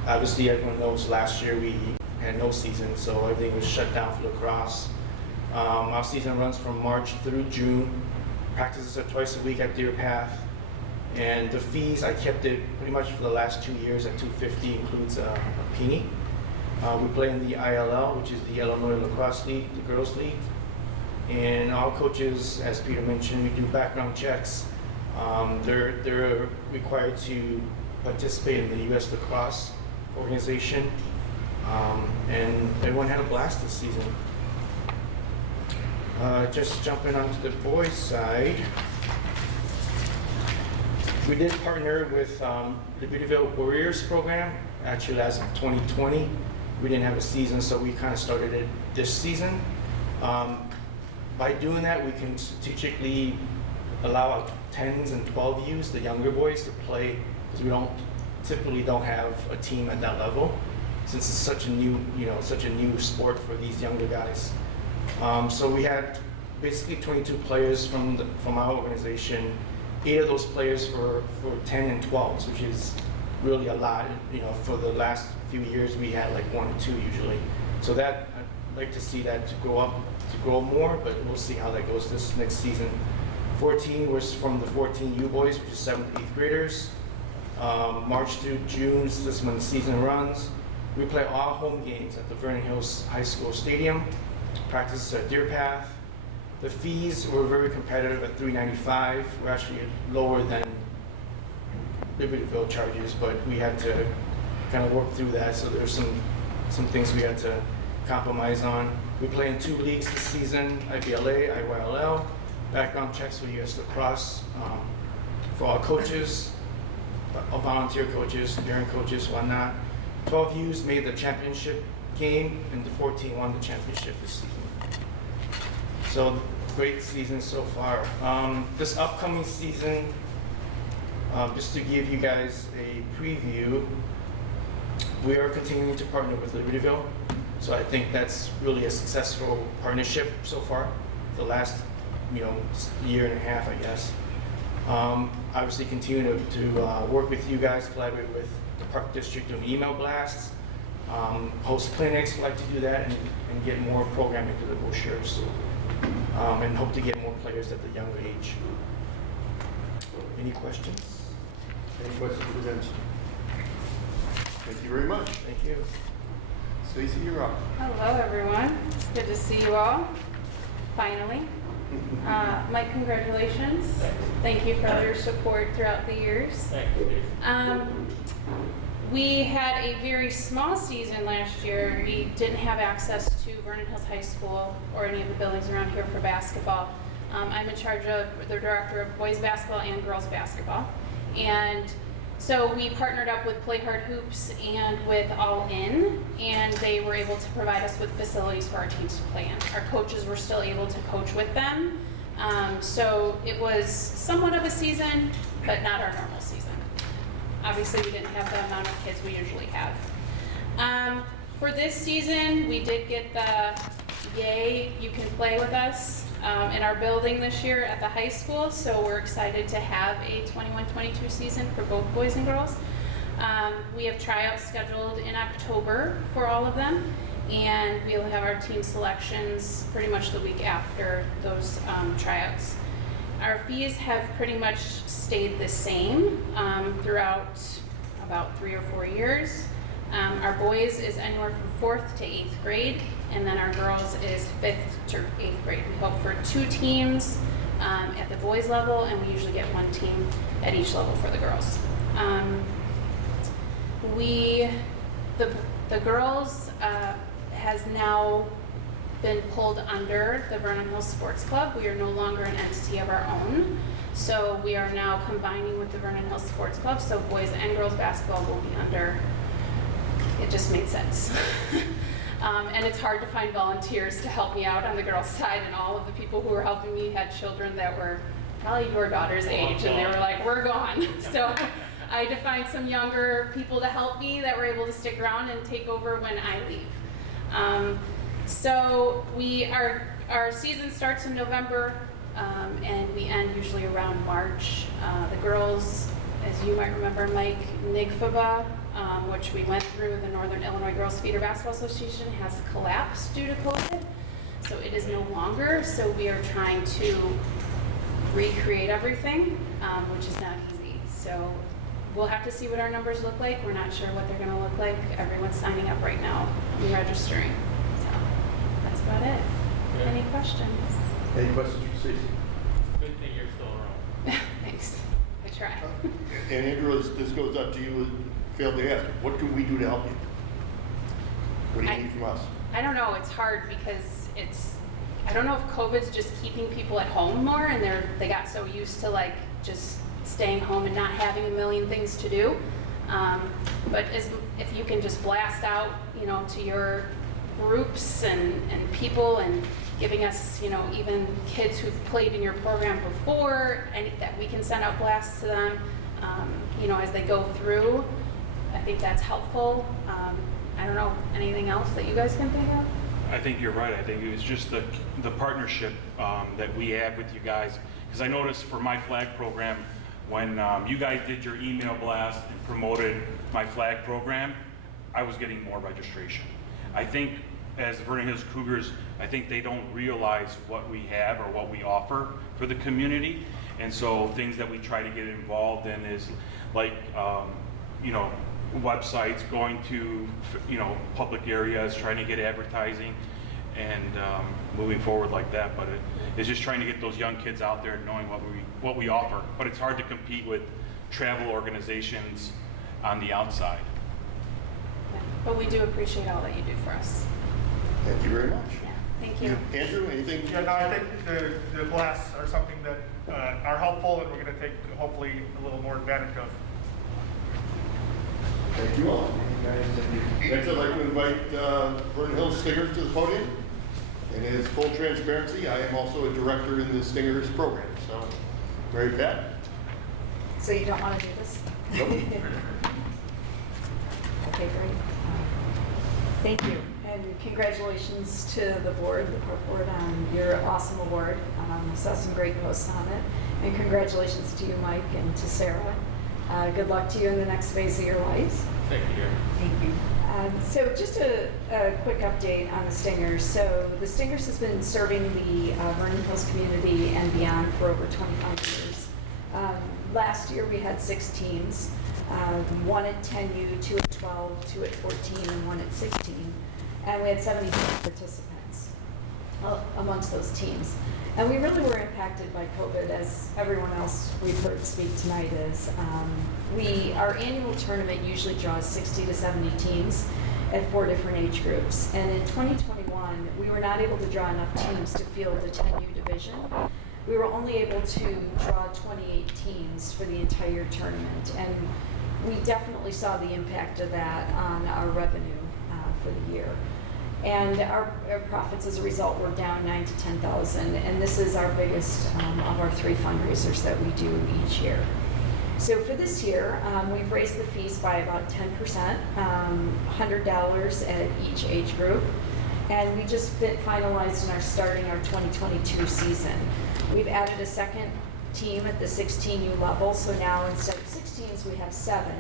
Obviously, everyone knows last year we had no season, so everything was shut down for lacrosse. Our season runs from March through June. Practices are twice a week at Deer Path. And the fees, I kept it pretty much for the last 2 years at $250, includes a penny. We play in the ILL, which is the Illinois Lacrosse League, the girls' league. And our coaches, as Peter mentioned, we do background checks. They're required to participate in the U.S. Lacrosse organization. And everyone had a blast this season. Just jumping onto the boys' side. We did partner with the Libertyville Warriors program. Actually, as of 2020, we didn't have a season, so we kind of started it this season. By doing that, we can strategically allow our 10s and 12Us, the younger boys, to play, because we typically don't have a team at that level, since it's such a new sport for these younger guys. So we had basically 22 players from our organization. 8 of those players for 10 and 12s, which is really a lot. You know, for the last few years, we had like 1 or 2 usually. So that, I'd like to see that to grow more, but we'll see how that goes this next season. 14 was from the 14U boys, which is 7th to 8th graders. March through June, this is when the season runs. We play all home games at the Vernon Hills High School Stadium. Practices at Deer Path. The fees were very competitive at $395. We're actually lower than Libertyville charges, but we had to kind of work through that. So there's some things we had to compromise on. We play in 2 leagues this season: IBLA, IYLL. Background checks for US Lacrosse. For our coaches, our volunteer coaches, parent coaches, whatnot. 12Us made the championship game, and the 14 won the championship this season. So great season so far. This upcoming season, just to give you guys a preview, we are continuing to partner with Libertyville. So I think that's really a successful partnership so far, the last year and a half, I guess. Obviously continue to work with you guys, collaborate with the Park District doing email blasts, host clinics, like to do that, and get more programming to the brochures, and hope to get more players at the younger age. Any questions? Any questions for Vince? Thank you very much. Thank you. Stacy, you're up. Hello, everyone. It's good to see you all, finally. Mike, congratulations. Thank you for all your support throughout the years. We had a very small season last year. We didn't have access to Vernon Hills High School or any of the buildings around here for basketball. I'm in charge of the director of boys basketball and girls basketball. And so we partnered up with Play Hard Hoops and with All In, and they were able to provide us with facilities for our teams to play in. Our coaches were still able to coach with them. So it was somewhat of a season, but not our normal season. Obviously, we didn't have the amount of kids we usually have. For this season, we did get the yay, you can play with us in our building this year at the high school. So we're excited to have a 21-22 season for both boys and girls. We have tryouts scheduled in October for all of them. And we'll have our team selections pretty much the week after those tryouts. Our fees have pretty much stayed the same throughout about 3 or 4 years. Our boys is anywhere from 4th to 8th grade, and then our girls is 5th to 8th grade. We hope for 2 teams at the boys level, and we usually get 1 team at each level for the girls. The girls has now been pulled under the Vernon Hills Sports Club. We are no longer an entity of our own. So we are now combining with the Vernon Hills Sports Club. So boys and girls basketball will be under, it just made sense. And it's hard to find volunteers to help me out on the girls' side, and all of the people who were helping me had children that were probably your daughter's age, and they were like, we're gone. So I had to find some younger people to help me that were able to stick around and take over when I leave. So our season starts in November, and we end usually around March. The girls, as you might remember, Mike, NIGFBA, which we went through, the Northern Illinois Girls Feeder Basketball Association, has collapsed due to COVID. So it is no longer. So we are trying to recreate everything, which is not easy. So we'll have to see what our numbers look like. We're not sure what they're going to look like. Everyone's signing up right now and registering. So that's about it. Yeah. Any questions? Any questions for Stacey? Good thing you're still around. Thanks. I try. And Andrew, this goes up to you, failed to ask, what can we do to help you? What do you need from us? I don't know. It's hard because I don't know if COVID's just keeping people at home more, and they got so used to like just staying home and not having a million things to do. But if you can just blast out, to your groups and people, and giving us, even kids who've played in your program before, and that we can send out blasts to them, as they go through. I think that's helpful. I don't know, anything else that you guys can think of? I think you're right. I think it was just the partnership that we have with you guys. Because I noticed for my flag program, when you guys did your email blast and promoted my flag program, I was getting more registration. I think as Vernon Hills Cougars, I think they don't realize what we have or what we offer for the community. And so things that we try to get involved in is like, websites, going to, public areas, trying to get advertising, and moving forward like that. But it's just trying to get those young kids out there knowing what we offer. But it's hard to compete with travel organizations on the outside. Yeah. But we do appreciate all that you do for us. Thank you very much. Yeah. Thank you. Andrew, anything? Yeah, no, I think the blasts are something that are helpful, and we're going to take hopefully a little more advantage of. Thank you all. Next, I'd like to invite Vernon Hills singers to the podium. And as full transparency, I am also a director in the Stingers program. So, Mary Pat? So you don't want to do this? Nope. Okay, great. Thank you, and congratulations to the board, the park board, on your awesome award. I saw some great posts on it, and congratulations to you, Mike, and to Sarah. Good luck to you in the next phase of your lives. Thank you. Thank you. So just a quick update on the Stingers. So the Stingers has been serving the Vernon Hills community and beyond for over 25 years. Last year we had 6 teams, 1 at 10U, 2 at 12, 2 at 14, and 1 at 16. And we had 72 participants amongst those teams. And we really were impacted by COVID, as everyone else we've heard speak tonight is. Our annual tournament usually draws 60 to 70 teams at 4 different age groups. And in 2021, we were not able to draw enough teams to field the 10U division. We were only able to draw 28 teams for the entire tournament. And we definitely saw the impact of that on our revenue for the year. And our profits as a result were down $9,000 to $10,000, and this is our biggest of our 3 fundraisers that we do each year. So for this year, we've raised the fees by about 10%, $100 at each age group, and we just finalized and are starting our 2022 season. We've added a second team at the 16U level, so now instead of 6 teams, we have 7.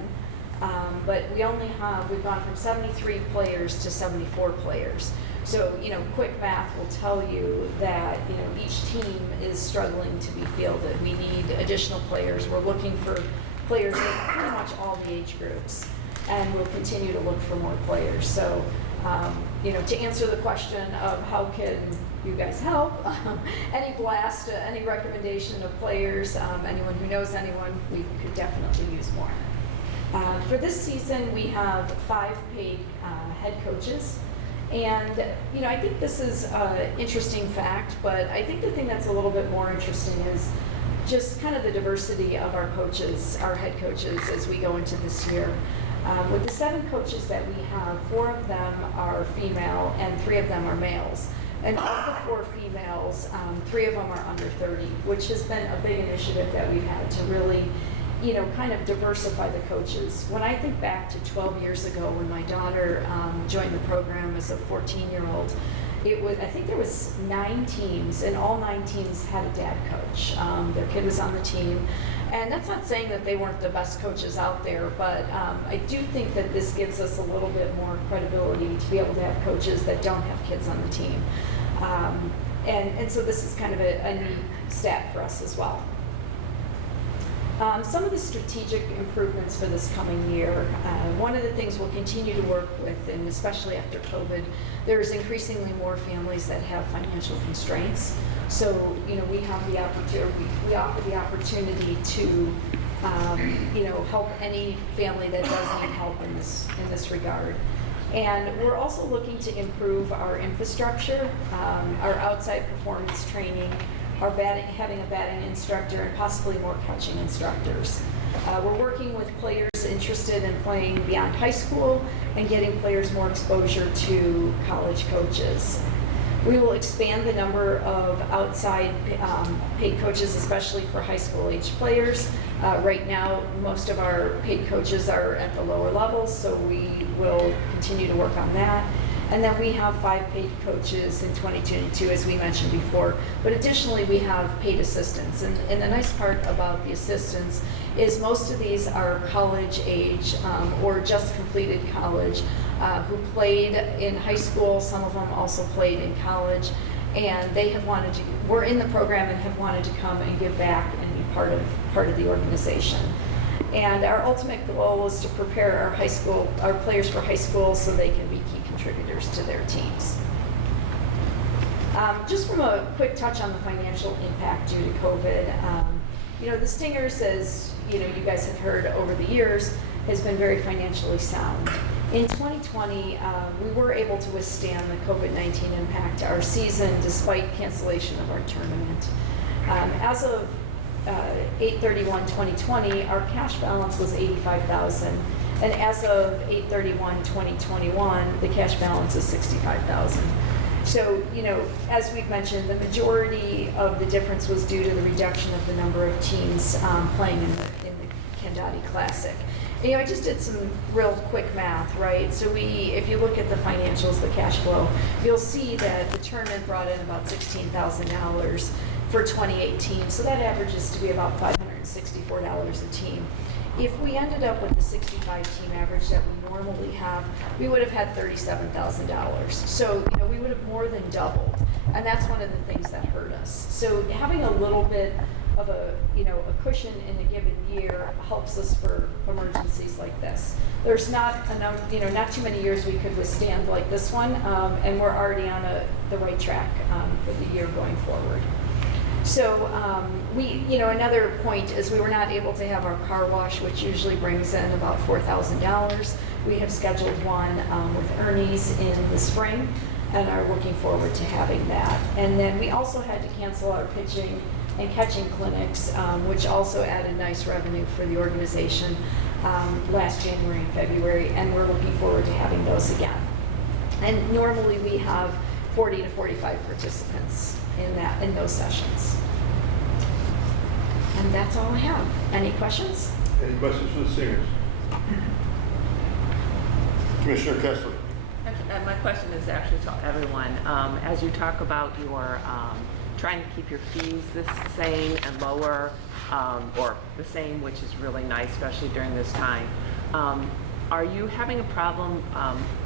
But we've gone from 73 players to 74 players. So, quick math will tell you that, each team is struggling to be fielded. We need additional players. We're looking for players in pretty much all the age groups, and we'll continue to look for more players. So, to answer the question of how can you guys help, any blast, any recommendation of players, anyone who knows anyone, we could definitely use more. For this season, we have 5 paid head coaches. And, I think this is an interesting fact, but I think the thing that's a little bit more interesting is just kind of the diversity of our coaches, our head coaches, as we go into this year. With the 7 coaches that we have, 4 of them are female and 3 of them are males. And of the 4 females, 3 of them are under 30, which has been a big initiative that we've had to really kind of diversify the coaches. When I think back to 12 years ago when my daughter joined the program as a 14-year-old, I think there was 9 teams, and all 9 teams had a dad coach. Their kid was on the team. And that's not saying that they weren't the best coaches out there, but I do think that this gives us a little bit more credibility to be able to have coaches that don't have kids on the team. And so this is kind of a neat stat for us as well. Some of the strategic improvements for this coming year, one of the things we'll continue to work with, and especially after COVID, there's increasingly more families that have financial constraints. So, we have the opportunity, we offer the opportunity to, help any family that does need help in this regard. And we're also looking to improve our infrastructure, our outside performance training, having a batting instructor, and possibly more catching instructors. We're working with players interested in playing beyond high school and getting players more exposure to college coaches. We will expand the number of outside paid coaches, especially for high school age players. Right now, most of our paid coaches are at the lower levels, so we will continue to work on that. And then we have 5 paid coaches in 2022, as we mentioned before. But additionally, we have paid assistants. And the nice part about the assistants is most of these are college age or just completed college who played in high school. Some of them also played in college. And they have were in the program and have wanted to come and give back and be part of the organization. And our ultimate goal is to prepare our players for high school so they can be key contributors to their teams. Just from a quick touch on the financial impact due to COVID, the Stingers, as you guys have heard over the years, has been very financially sound. In 2020, we were able to withstand the COVID-19 impact to our season despite cancellation of our tournament. As of 8/31/2020, our cash balance was $85,000, and as of 8/31/2021, the cash balance is $65,000. So, as we've mentioned, the majority of the difference was due to the reduction of the number of teams playing in the Kendati Classic. I just did some real quick math, right? So if you look at the financials, the cash flow, you'll see that the tournament brought in about $16,000 for 2018. So that averages to be about $564 a team. If we ended up with the 65-team average that we normally have, we would have had $37,000. So, we would have more than doubled. And that's one of the things that hurt us. So having a little bit of a cushion in a given year helps us for emergencies like this. There's not enough, not too many years we could withstand like this one, and we're already on the right track for the year going forward. So another point is we were not able to have our car wash, which usually brings in about $4,000. We have scheduled one with Ernie's in the spring and are looking forward to having that. And then we also had to cancel our pitching and catching clinics, which also added nice revenue for the organization last January and February, and we're looking forward to having those again. And normally we have 40 to 45 participants in those sessions. And that's all I have. Any questions? Any questions for the singers? Commissioner Kessler. My question is actually to everyone. As you talk about your trying to keep your fees the same and lower, or the same, which is really nice, especially during this time, are you having a problem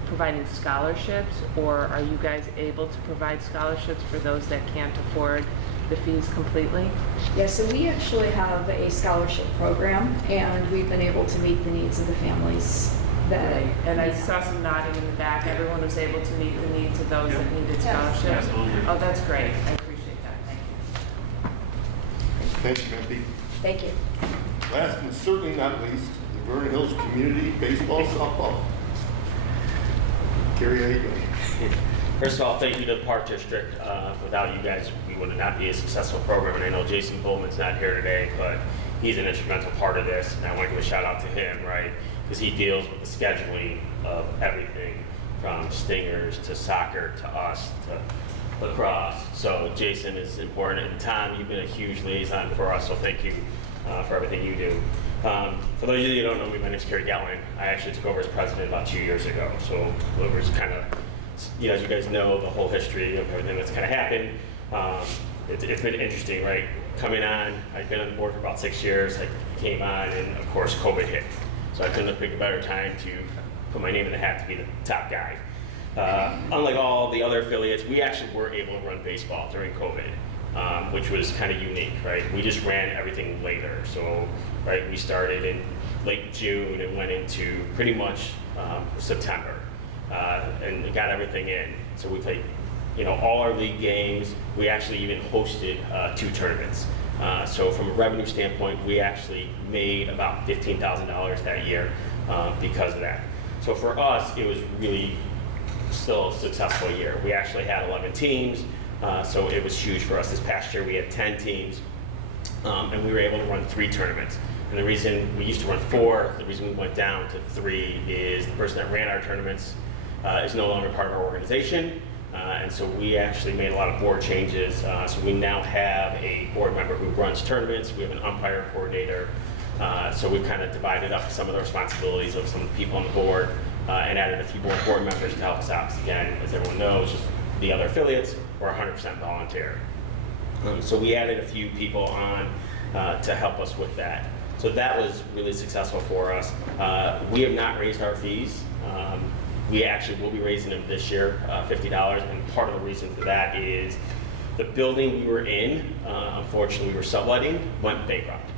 providing scholarships, or are you guys able to provide scholarships for those that can't afford the fees completely? Yeah, so we actually have a scholarship program, and we've been able to meet the needs of the families that. Right. And I saw some nodding in the back. Everyone was able to meet the needs of those that needed scholarships. Oh, that's great. I appreciate that. Thank you. Thank you, Mentee. Thank you. Last and certainly not least, the Vernon Hills Community Baseball Softball. Gary, how you doing? First of all, thank you to the Park District. Without you guys, we would not be a successful program. And I know Jason Pullman's not here today, but he's an instrumental part of this. And I want to give a shout out to him, right? Because he deals with the scheduling of everything from Stingers to soccer to us to lacrosse. So Jason is important. And Tom, you've been a huge liaison for us, so thank you for everything you do. For those of you who don't know me, my name is Kerry Gowan. I actually took over as president about 2 years ago. So it was kind of, as you guys know, the whole history of everything that's kind of happened. It's been interesting, right? Coming on, I've been on the board for about 6 years. I came on, and of course, COVID hit. So I couldn't have picked a better time to put my name in the hat to be the top guy. Unlike all the other affiliates, we actually were able to run baseball during COVID, which was kind of unique, right? We just ran everything later. So, right, we started in late June and went into pretty much September, and got everything in. So we played, all our league games. We actually even hosted 2 tournaments. So from a revenue standpoint, we actually made about $15,000 that year because of that. So for us, it was really still a successful year. We actually had 11 teams, so it was huge for us. This past year, we had 10 teams, and we were able to run 3 tournaments. And the reason we used to run 4, the reason we went down to 3 is the person that ran our tournaments is no longer part of our organization. And so we actually made a lot of board changes. So we now have a board member who runs tournaments. We have an umpire coordinator. So we've kind of divided up some of the responsibilities of some of the people on the board and added a few board members to help us out. Because again, as everyone knows, just the other affiliates were 100% volunteer. So we added a few people on to help us with that. So that was really successful for us. We have not raised our fees. We actually will be raising them this year, $50, and part of the reason for that is the building we were in, unfortunately we were subletting, went bankrupt.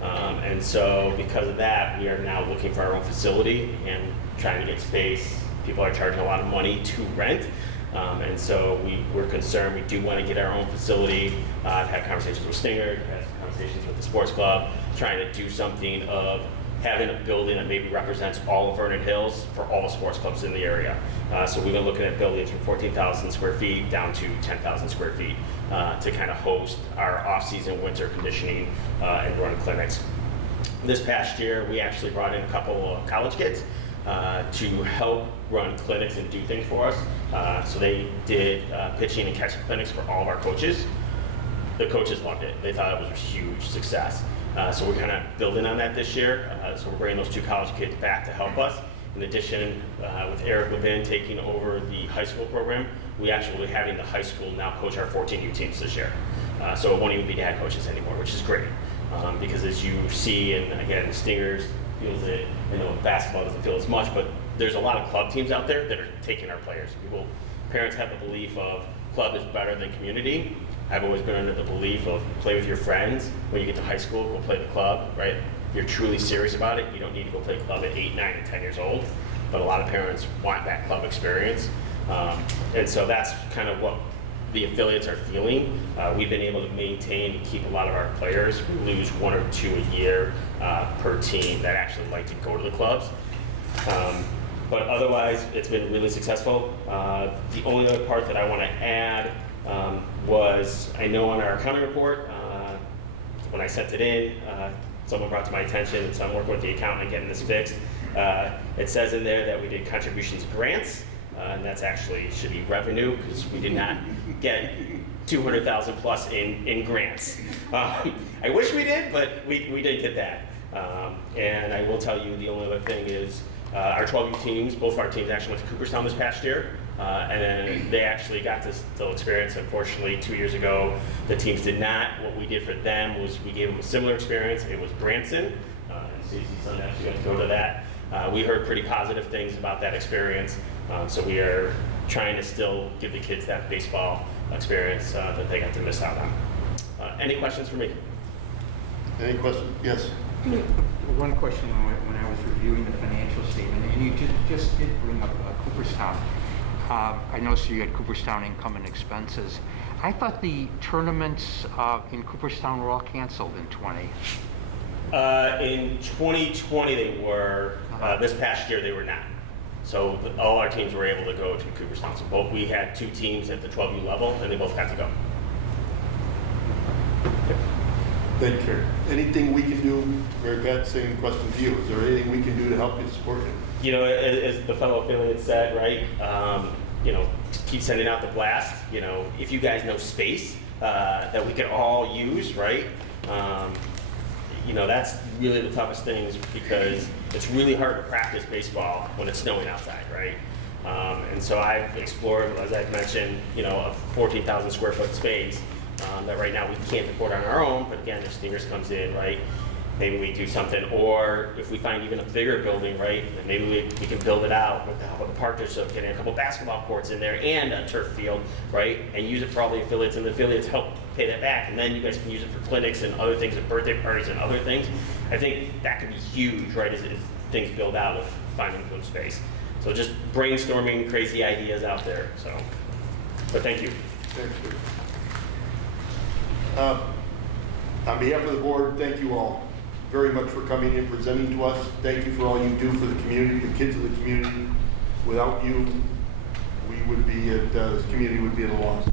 And so because of that, we are now looking for our own facility and trying to get space. People are charging a lot of money to rent, and so we're concerned. We do want to get our own facility. I've had conversations with Stinger, had conversations with the sports club, trying to do something of having a building that maybe represents all of Vernon Hills for all the sports clubs in the area. So we've been looking at buildings from 14,000 square feet down to 10,000 square feet to kind of host our off-season winter conditioning and run clinics. This past year, we actually brought in a couple of college kids to help run clinics and do things for us. So they did pitching and catching clinics for all of our coaches. The coaches loved it. They thought it was a huge success. So we're kind of building on that this year. So we're bringing those 2 college kids back to help us. In addition, with Eric Levin taking over the high school program, we actually having the high school now coach our 14U teams this year. So it won't even be dad coaches anymore, which is great. Because as you see, and again, Stingers feels it, basketball doesn't feel as much, but there's a lot of club teams out there that are taking our players. Parents have the belief of club is better than community. I've always been under the belief of play with your friends. When you get to high school, go play the club, right? If you're truly serious about it, you don't need to go play club at 8, 9, and 10 years old. But a lot of parents want that club experience. And so that's kind of what the affiliates are feeling. We've been able to maintain and keep a lot of our players. We lose 1 or 2 a year per team that actually like to go to the clubs. But otherwise, it's been really successful. The only other part that I want to add was, I know on our accounting report, when I sent it in, someone brought to my attention, and so I'm working with the accountant getting this fixed. It says in there that we did contributions to grants, and that's actually should be revenue, because we did not get 200,000 plus in grants. I wish we did, but we did get that. And I will tell you, the only other thing is our 12U teams, both of our teams actually went to Cooperstown this past year. And then they actually got to still experience. Unfortunately, 2 years ago, the teams did not. What we did for them was we gave them a similar experience. It was Branson. Stacey's son actually got to go to that. We heard pretty positive things about that experience. So we are trying to still give the kids that baseball experience that they got to miss out on. Any questions for me? Any questions? Yes. One question when I was reviewing the financial statement, and you just did bring up Cooperstown. I noticed you had Cooperstown income and expenses. I thought the tournaments in Cooperstown were all canceled in 20. In 2020 they were. This past year they were not. So all our teams were able to go to Cooperstown. So we had 2 teams at the 12U level, and they both got to go. Thank you. Anything we can do, Mary Pat, same question to you. Is there anything we can do to help you support you? As the fellow affiliate said, right? Keep sending out the blast. If you guys know space that we could all use, right? That's really the toughest thing, is because it's really hard to practice baseball when it's snowing outside, right? And so I've explored, as I've mentioned, a 14,000 square foot space that right now we can't afford on our own. But again, if Stingers comes in, right, maybe we do something. Or if we find even a bigger building, right, then maybe we can build it out with the help of the partners, so getting a couple basketball courts in there and a turf field, right, and use it for all the affiliates, and the affiliates help pay that back, and then you guys can use it for clinics and other things, and birthday parties and other things. I think that could be huge, right, as things build out with finding good space. So just brainstorming crazy ideas out there. So, but thank you. Thank you. On behalf of the board, thank you all very much for coming and presenting to us. Thank you for all you do for the community, the kids of the community. Without you, we would be this community would be at a loss.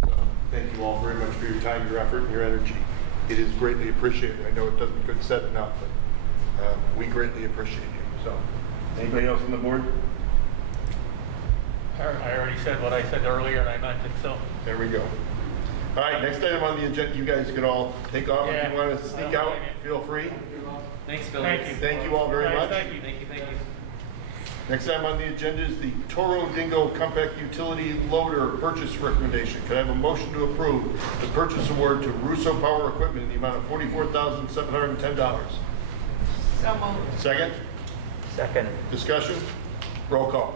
Thank you all very much for your time, your effort, and your energy. It is greatly appreciated. I know it doesn't get said enough, but we greatly appreciate you. So, anybody else on the board? I already said what I said earlier, and I meant it, so. There we go. All right, next item on the agenda, you guys can all take off. If you want to sneak out, feel free. Thanks, Billy. Thank you. Thank you all very much. Thank you, thank you, thank you. Next item on the agenda is the Toro Dingo Compact Utility Loader Purchase Recommendation. Could I have a motion to approve the purchase award to Russo Power Equipment in the amount of $44,710? So moved. Second? Second. Discussion? Roll call.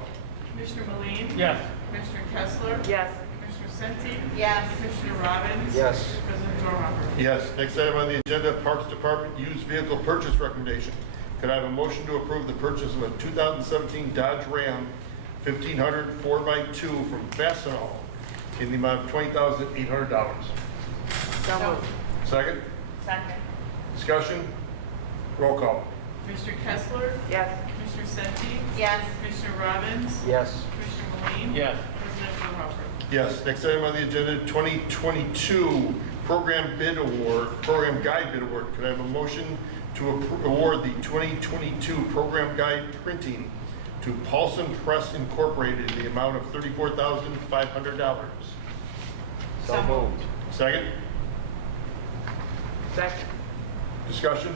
Commissioner Maline? Yes. Commissioner Kessler? Yes. Commissioner Senti? Yes. Commissioner Robbins? Yes. President Dorhofer? Yes. Next item on the agenda, Parks Department Used Vehicle Purchase Recommendation. Could I have a motion to approve the purchase of a 2017 Dodge Ram 1500 4x2 from Fastenal in the amount of $20,800? So moved. Second? Second. Discussion? Roll call. Commissioner Kessler? Yes. Commissioner Senti? Yes. Commissioner Robbins? Yes. Commissioner Maline? Yes. President Dorhofer? Yes. Next item on the agenda, 2022 Program Bid Award, Program Guide Bid Award. Could I have a motion to award the 2022 Program Guide Printing to Paulson Press Incorporated in the amount of $34,500. So moved. Second? Second. Discussion?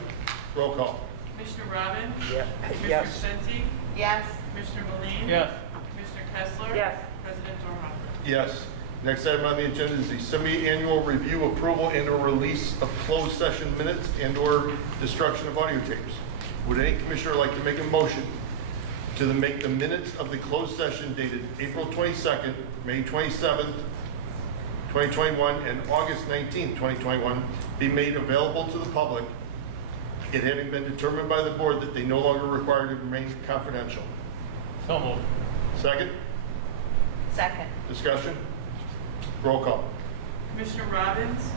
Roll call. Commissioner Robbins? Yes. Commissioner Yes. Senti? Yes. Commissioner Meline? Yes. Commissioner Kessler? Yes. President Dorhofer? Yes. Next item on the agenda is the semi-annual review, approval, and/or release of closed session minutes and/or destruction of audio tapes. Would any commissioner like to make a motion to make the minutes of the closed session dated April 22nd, May 27th, 2021, and August 19th, 2021 be made available to the public, it having been determined by the board that they no longer require to remain confidential? So moved. Second? Second. Discussion? Roll call. Commissioner Robbins?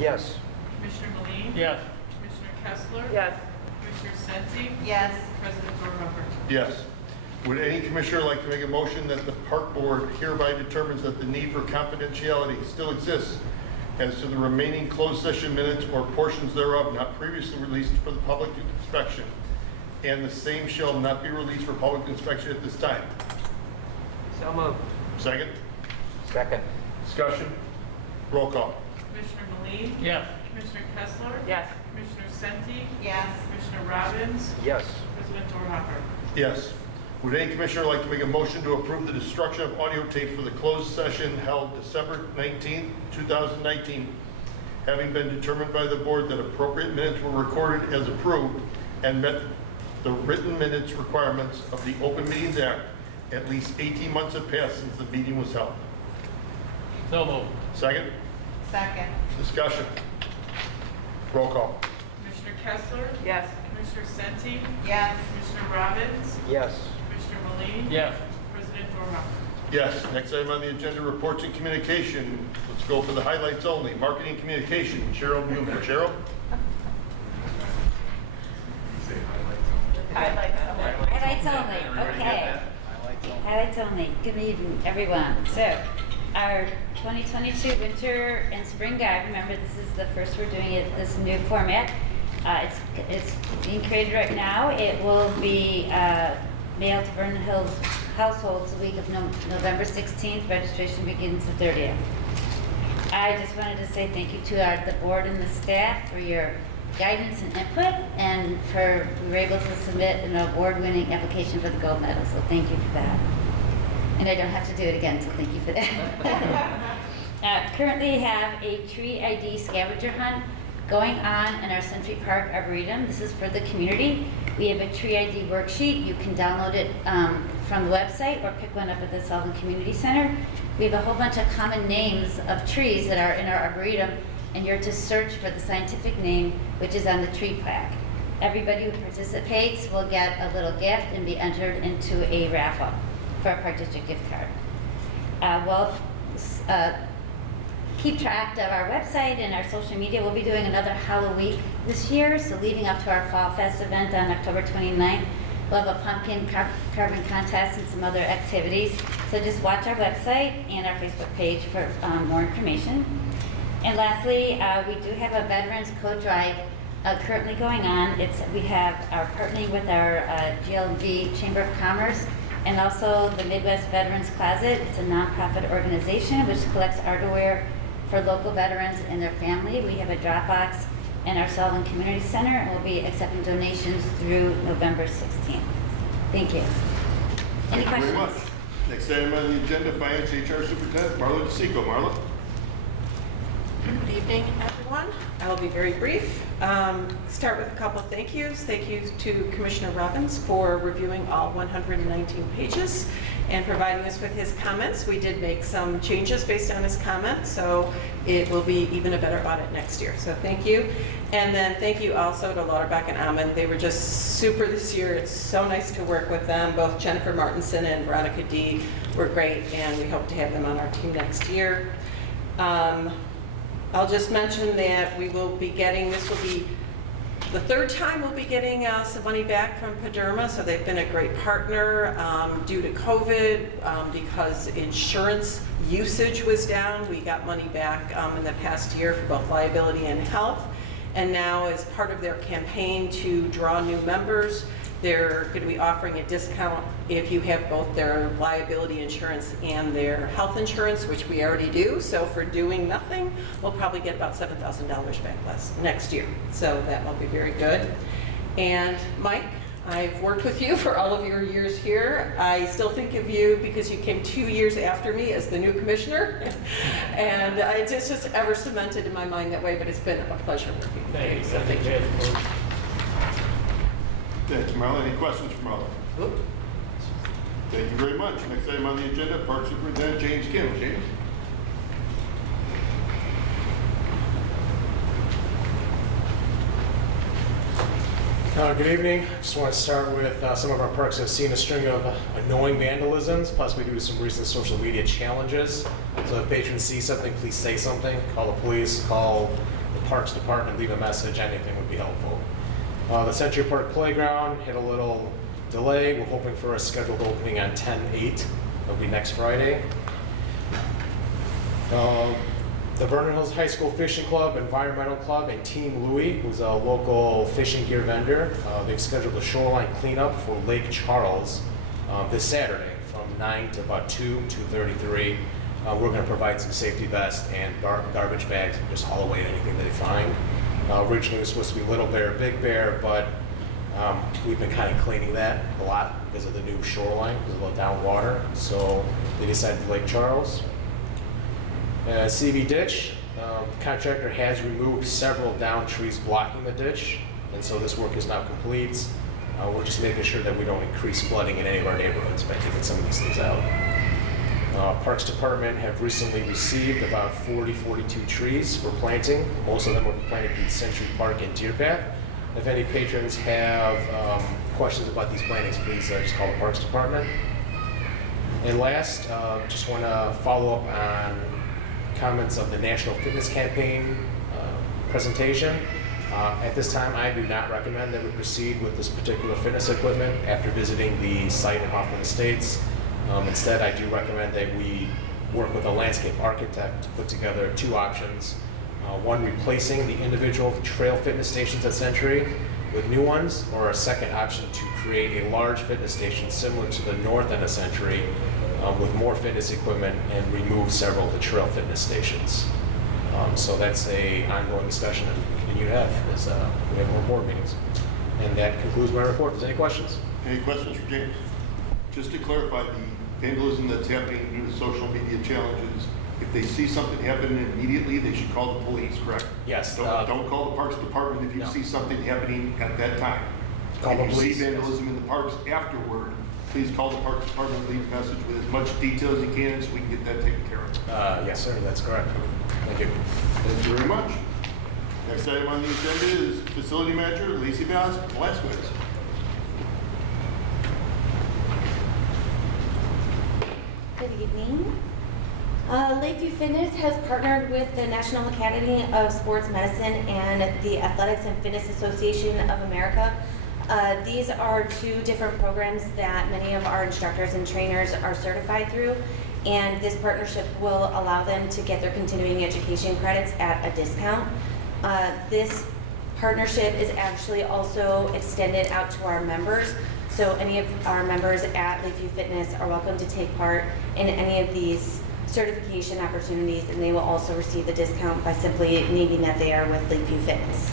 Yes. Commissioner Meline? Yes. Commissioner Kessler? Yes. Commissioner Senti? Yes. President Dorhofer? Yes. Would any commissioner like to make a motion that the park board hereby determines that the need for confidentiality still exists as to the remaining closed session minutes or portions thereof not previously released for the public inspection, and the same shall not be released for public inspection at this time? So moved. Second? Second. Discussion? Roll call. Commissioner Meline? Yes. Commissioner Kessler? Yes. Commissioner Senti? Yes. Commissioner Robbins? Yes. President Dorhofer? Yes. Would any commissioner like to make a motion to approve the destruction of audio tape for the closed session held December 19th, 2019, having been determined by the board that appropriate minutes were recorded as approved and met the written minutes requirements of the Open Meetings Act? At least 18 months have passed since the meeting was held. So moved. Second? Second. Discussion? Roll call. Commissioner Kessler? Yes. Commissioner Senti? Yes. Commissioner Robbins? Yes. Commissioner Meline? Yes. President Dorhofer? Yes. Next item on the agenda, reports and communication. Let's go for the highlights only. Marketing communication, Cheryl Buhler. Cheryl? Highlights only, okay. Highlights only. Good evening, everyone. So, our 2022 winter and spring guide, remember this is the first we're doing it, this new format. It's being created right now. It will be mailed to Vernon Hills households the week of November 16th. Registration begins the 30th. I just wanted to say thank you to the board and the staff for your guidance and input, and we were able to submit an award-winning application for the gold medal, so thank you for that. And I don't have to do it again, so thank you for that. Currently have a tree ID scavenger hunt going on in our Century Park Arboretum. This is for the community. We have a tree ID worksheet. You can download it from the website or pick one up at the Sullivan Community Center. We have a whole bunch of common names of trees that are in our Arboretum, and you're to search for the scientific name, which is on the tree plaque. Everybody who participates will get a little gift and be entered into a raffle for a Park District gift card. Keep track of our website and our social media. We'll be doing another Halloween this year, so leading up to our Fall Fest event on October 29th, we'll have a pumpkin carving contest and some other activities. So just watch our website and our Facebook page for more information. And lastly, we do have a Veterans Coat Drive currently going on. We are partnering with our GLV Chamber of Commerce and also the Midwest Veterans Closet. It's a nonprofit organization which collects artwork for local veterans and their family. We have a drop box in our Sullivan Community Center, and we'll be accepting donations through November 16th. Thank you. Any Thank you very questions? much. Next item on the agenda, Finance HR Superintendent Marla DeSico. Marla? Good evening, everyone. I will be very brief. Start with a couple of thank yous. Thank you to Commissioner Robbins for reviewing all 119 pages and providing us with his comments. We did make some changes based on his comments, so it will be even a better audit next year. So thank you. And then thank you also to Lauterbach and Amman. They were just super this year. It's so nice to work with them. Both Jennifer Martinson and Veronica D were great, and we hope to have them on our team next year. I'll just mention that we will be getting, this will be the third time we'll be getting some money back from Paderma, so they've been a great partner due to COVID, because insurance usage was down. We got money back in the past year for both liability and health, and now as part of their campaign to draw new members, They're going to be offering a discount if you have both their liability insurance and their health insurance, which we already do. So for doing nothing, we'll probably get about $7,000 back next year. So that will be very good. And Mike, I've worked with you for all of your years here. I still think of you because you came 2 years after me as the new commissioner. And it's just ever cemented in my mind that way, but it's been a pleasure working with you. So thank you. Thank you, Marla. Any questions for Marla? Thank you very much. Next item on the agenda, Park Superintendent James Kim. James? Good evening. Just want to start with some of our parks have seen a string of annoying vandalisms, possibly due to some recent social media challenges. So if patrons see something, please say something. Call the police, call the Parks Department, leave a message, anything would be helpful. The Century Park Playground had a little delay. We're hoping for a scheduled opening on 10/8. That'll be next Friday. The Vernon Hills High School Fishing Club, Environmental Club, and Team Louie, who's a local fishing gear vendor, they've scheduled a shoreline cleanup for Lake Charles this Saturday from 9 to about 2:33. We're going to provide some safety vests and garbage bags and just haul away anything they find. Originally it was supposed to be Little Bear, Big Bear, but we've been kind of cleaning that a lot because of the new shoreline, because of the down water. So they decided Lake Charles. CV ditch, contractor has removed several down trees blocking the ditch, and so this work is now complete. We're just making sure that we don't increase flooding in any of our neighborhoods by taking some of these things out. Parks Department have recently received about 42 trees for planting. Most of them were planted in Century Park and Deer Path. If any patrons have questions about these plantings, please just call the Parks Department. And last, just want to follow up on comments of the National Fitness Campaign presentation. At this time, I do not recommend that we proceed with this particular fitness equipment after visiting the site in Hoffman Estates. Instead, I do recommend that we work with a landscape architect to put together two options. One, replacing the individual trail fitness stations at Century with new ones, or a second option to create a large fitness station similar to the north end of Century with more fitness equipment and remove several of the trail fitness stations. So that's a ongoing discussion that we continue to have as we have more board meetings. And that concludes my report. Is there any questions? Any questions for James? Just to clarify, the vandalism that's happening due to social media challenges, if they see something happening immediately, they should call the police, correct? Yes. Don't call the Parks Department if you see something happening at that time. Call the if you police, see vandalism in the parks afterward, please call the Parks Department, leave a message with as much detail as you can so we can get that taken care of. Yes, sir. That's correct. Thank you. Thank you very much. Next item on the agenda is Facility Manager Lacey Velasquez. Good evening. Lakeview Fitness has partnered with the National Academy of Sports Medicine and the Athletics and Fitness Association of America. These are two different programs that many of our instructors and trainers are certified through, and this partnership will allow them to get their continuing education credits at a discount. This partnership is actually also extended out to our members, so any of our members at Lakeview Fitness are welcome to take part in any of these certification opportunities, and they will also receive the discount by simply naming that they are with Lakeview Fitness.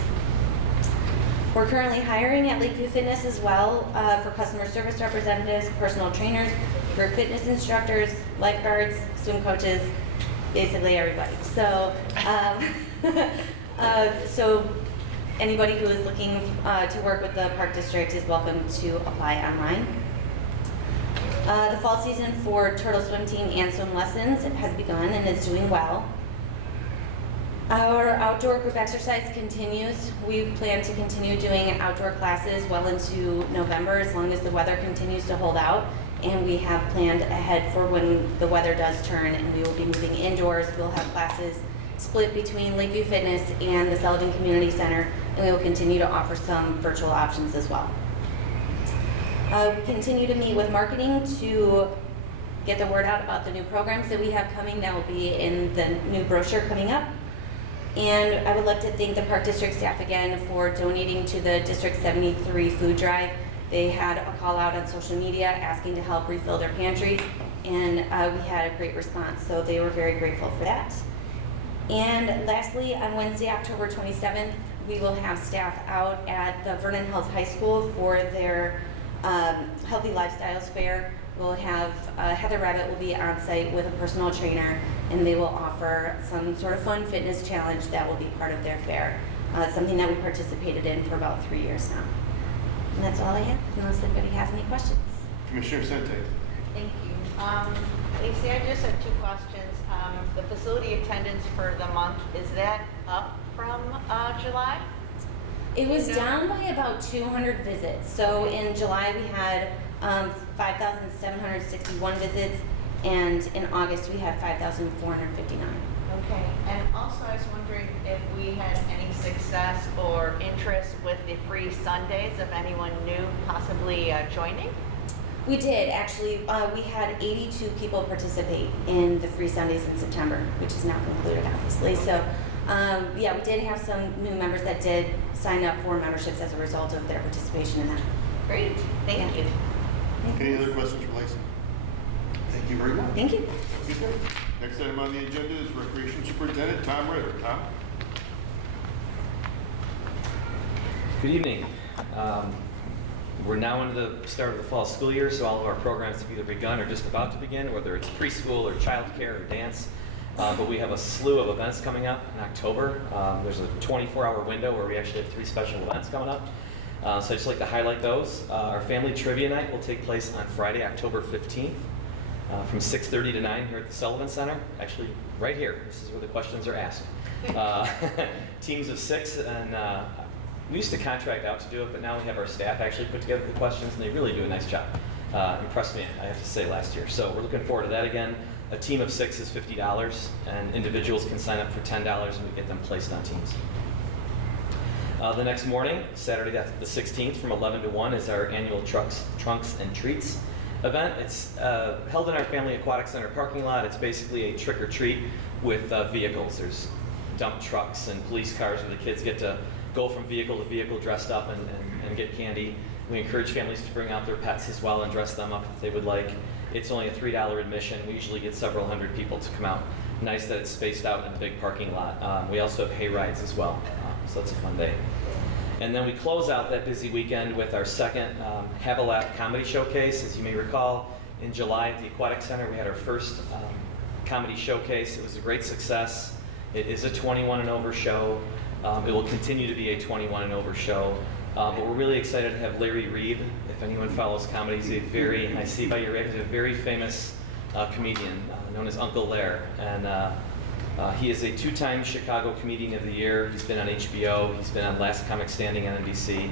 We're currently hiring at Lakeview Fitness as well for customer service representatives, personal trainers, group fitness instructors, lifeguards, swim coaches, basically everybody. So, so anybody who is looking to work with the Park District is welcome to apply online. The fall season for turtle swim team and swim lessons has begun and is doing well. Our outdoor group exercise continues. We plan to continue doing outdoor classes well into November as long as the weather continues to hold out. And we have planned ahead for when the weather does turn and we will be moving indoors. We'll have classes split between Lakeview Fitness and the Sullivan Community Center, and we will continue to offer some virtual options as well. We continue to meet with marketing to get the word out about the new programs that we have coming that will be in the new brochure coming up. And I would like to thank the Park District staff again for donating to the District 73 food drive. They had a call out on social media asking to help refill their pantries, and we had a great response, so they were very grateful for that. And lastly, on Wednesday, October 27th, we will have staff out at the Vernon Hills High School for their Healthy Lifestyles Fair. We'll have Heather Rabbit will be on site with a personal trainer, and they will offer some sort of fun fitness challenge that will be part of their fair. Something that we participated in for about 3 years now. And that's all I have, unless anybody has any questions. Commissioner Sente. Thank you. Lacey, I just have 2 questions. The facility attendance for the month, is that up from July? It was down by about 200 visits. So in July we had 5,761 visits, and in August we had 5,459. Okay, and also I was wondering if we had any success or interest with the free Sundays, if anyone new possibly joining? We did, actually. We had 82 people participate in the free Sundays in September, which is now concluded, obviously. So, yeah, we did have some new members that did sign up for memberships as a result of their participation in that. Great, thank you. Any other questions for Lacey? Thank you very much. Thank you. Okay. Next item on the agenda is Recreation Superintendent Tom Ritter. Tom? Good evening. We're now into the start of the fall school year, so all of our programs have either begun or just about to begin, whether it's preschool or childcare or dance. But we have a slew of events coming up in October. There's a 24-hour window where we actually have 3 special events coming up. So I'd just like to highlight those. Our family trivia night will take place on Friday, October 15th, from 6:30 to 9 here at the Sullivan Center. Actually, right here. This is where the questions are asked. Teams of 6, and we used to contract out to do it, but now we have our staff actually put together the questions, and they really do a nice job. Impressed me, I have to say, last year. So we're looking forward to that again. A team of 6 is $50, and individuals can sign up for $10, and we get them placed on teams. The next morning, Saturday the 16th, from 11 to 1, is our annual Trunks and Treats event. It's held in our Family Aquatic Center parking lot. It's basically a trick-or-treat with vehicles. There's dump trucks and police cars where the kids get to go from vehicle to vehicle dressed up and get candy. We encourage families to bring out their pets as well and dress them up if they would like. It's only a $3 admission. We usually get several hundred people to come out. Nice that it's spaced out in a big parking lot. We also have hay rides as well, so it's a fun day. And then we close out that busy weekend with our second Have a Laugh comedy showcase. As you may recall, in July at the Aquatic Center, we had our first comedy showcase. It was a great success. It is a 21 and over show. It will continue to be a 21 and over show. But we're really excited to have Larry Reed. If anyone follows comedy, he's a very, I see by your record, he's a very famous comedian known as Uncle Lair. And he is a 2-time Chicago Comedian of the Year. He's been on HBO. He's been on Last Comic Standing on NBC.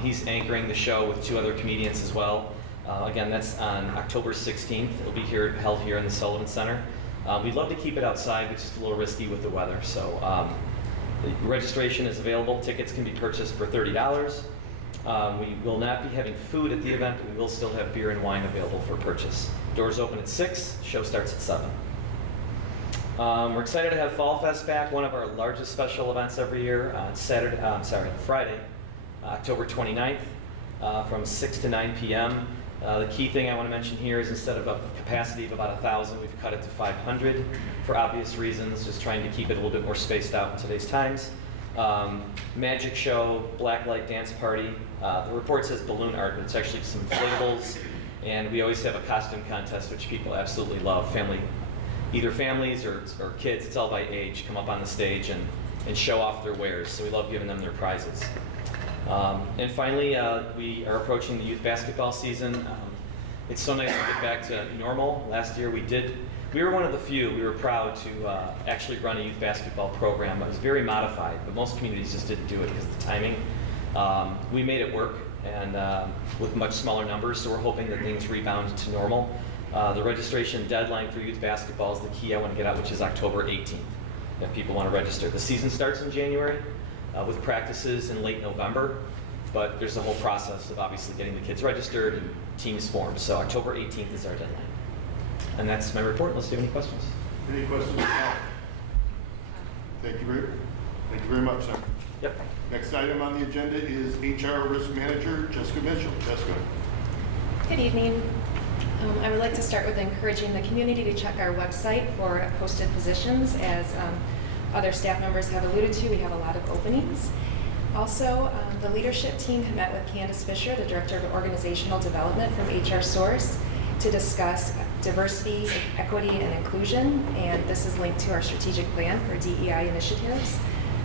He's anchoring the show with 2 other comedians as well. Again, that's on October 16th. It'll be held here in the Sullivan Center. We'd love to keep it outside, but it's a little risky with the weather. So the registration is available. Tickets can be purchased for $30. We will not be having food at the event, but we will still have beer and wine available for purchase. Doors open at 6. Show starts at 7. We're excited to have Fall Fest back, one of our largest special events every year, on Friday, October 29th, from 6 to 9 p.m. The key thing I want to mention here is instead of a capacity of about 1,000, we've cut it to 500 for obvious reasons, just trying to keep it a little bit more spaced out in today's times. Magic show, blacklight dance party. The report says balloon art, but it's actually some inflatables, and we always have a costume contest, which people absolutely love. Either families or kids, it's all by age, come up on the stage and show off their wares. So we love giving them their prizes. And finally, we are approaching the youth basketball season. It's so nice to get back to normal. Last year we were one of the few, we were proud to actually run a youth basketball program. It was very modified, but most communities just didn't do it because of the timing. We made it work, and with much smaller numbers, so we're hoping that things rebound to normal. The registration deadline for youth basketball is the key I want to get out, which is October 18th, if people want to register. The season starts in January with practices in late November, but there's a whole process of obviously getting the kids registered and teams formed. So October 18th is our deadline. And that's my report, unless you have any questions. Any questions? Thank you very much, sir. Yep. Next item on the agenda is HR Risk Manager Jessica Mitchell. Jessica. Good evening. I would like to start with encouraging the community to check our website for posted positions. As other staff members have alluded to, we have a lot of openings. Also, the leadership team had met with Candace Fisher, the Director of Organizational Development from HR Source, to discuss diversity, equity, and inclusion, and this is linked to our strategic plan for DEI initiatives.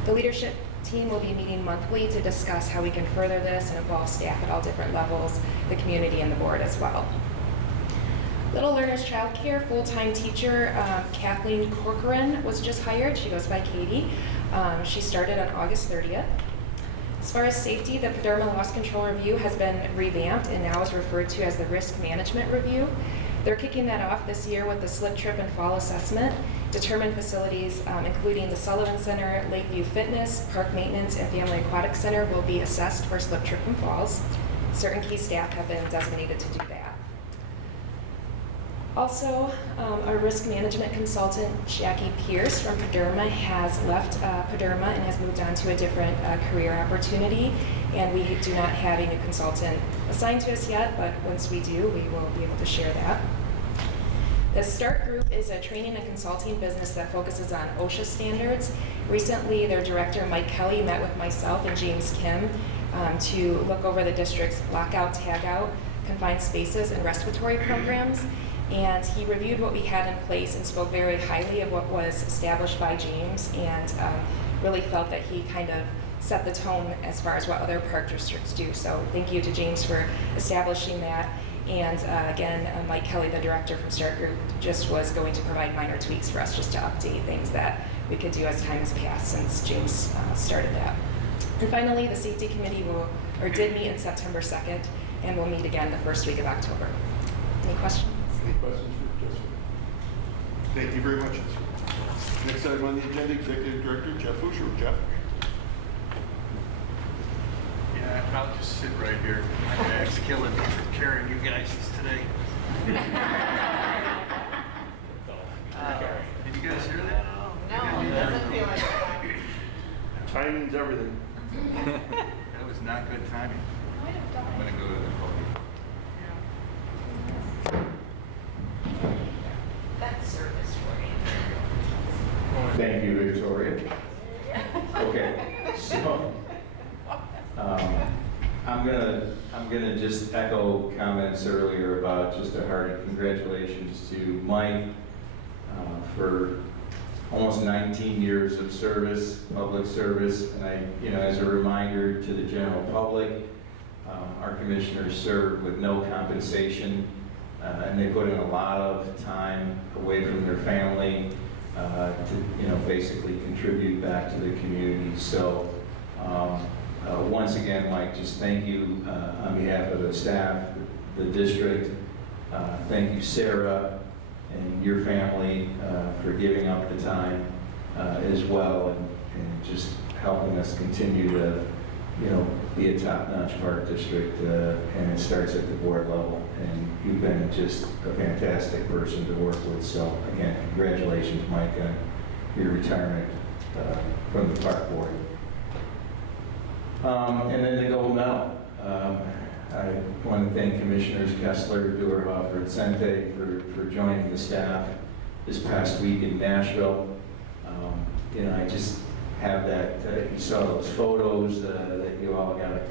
The leadership team will be meeting monthly to discuss how we can further this and involve staff at all different levels, the community, and the board as well. Little Learners Child Care full-time teacher Kathleen Corcoran was just hired. She goes by Katie. She started on August 30th. As far as safety, the Paderma Loss Control Review has been revamped and now is referred to as the Risk Management Review. They're kicking that off this year with the slip, trip, and fall assessment. Determined facilities, including the Sullivan Center, Lakeview Fitness, Park Maintenance, and Family Aquatic Center will be assessed for slip, trip, and falls. Certain key staff have been designated to do that. Also, our risk management consultant, Jackie Pierce from Paderma, has left Paderma and has moved on to a different career opportunity. And we do not have a new consultant assigned to us yet, but once we do, we will be able to share that. The START Group is a training and consulting business that focuses on OSHA standards. Recently, their director, Mike Kelly, met with myself and James Kim to look over the district's lockout, tagout, confined spaces, and respiratory programs. And he reviewed what we had in place and spoke very highly of what was established by James, and really felt that he kind of set the tone as far as what other park districts do. So thank you to James for establishing that. And again, Mike Kelly, the director from START Group, just was going to provide minor tweaks for us just to update things that we could do as time has passed since James started that. And finally, the safety committee did meet on September 2nd and will meet again the first week of October. Any questions? Any questions for Jessica? Thank you very much, Jessica. Next item on the agenda, Executive Director Jeff Fuscher. Jeff. Yeah, I'll just sit right here. My bag's killing me for carrying you guys today. Did you guys hear that? No, it doesn't feel like that. Timing's everything. That was not good timing. I'm going to go to the podium. That's service for you. Thank you, Victoria. Okay, so I'm gonna just echo comments earlier about just a hearty congratulations to Mike for almost 19 years of service, public service, and as a reminder to the general public, our commissioners serve with no compensation, and they put in a lot of time away from their family to basically contribute back to the community. So once again, Mike, just thank you on behalf of the staff, the district. Thank you, Sarah, and your family for giving up the time as well, and just helping us continue to be a top-notch park district, and it starts at the board level. And you've been just a fantastic person to work with. So again, congratulations, Mike, on your retirement from the park board. And then the gold medal. I want to thank Commissioners Kessler, Duerhoff, and Sente for joining the staff this past week in Nashville. I just have that, you saw those photos that you all got,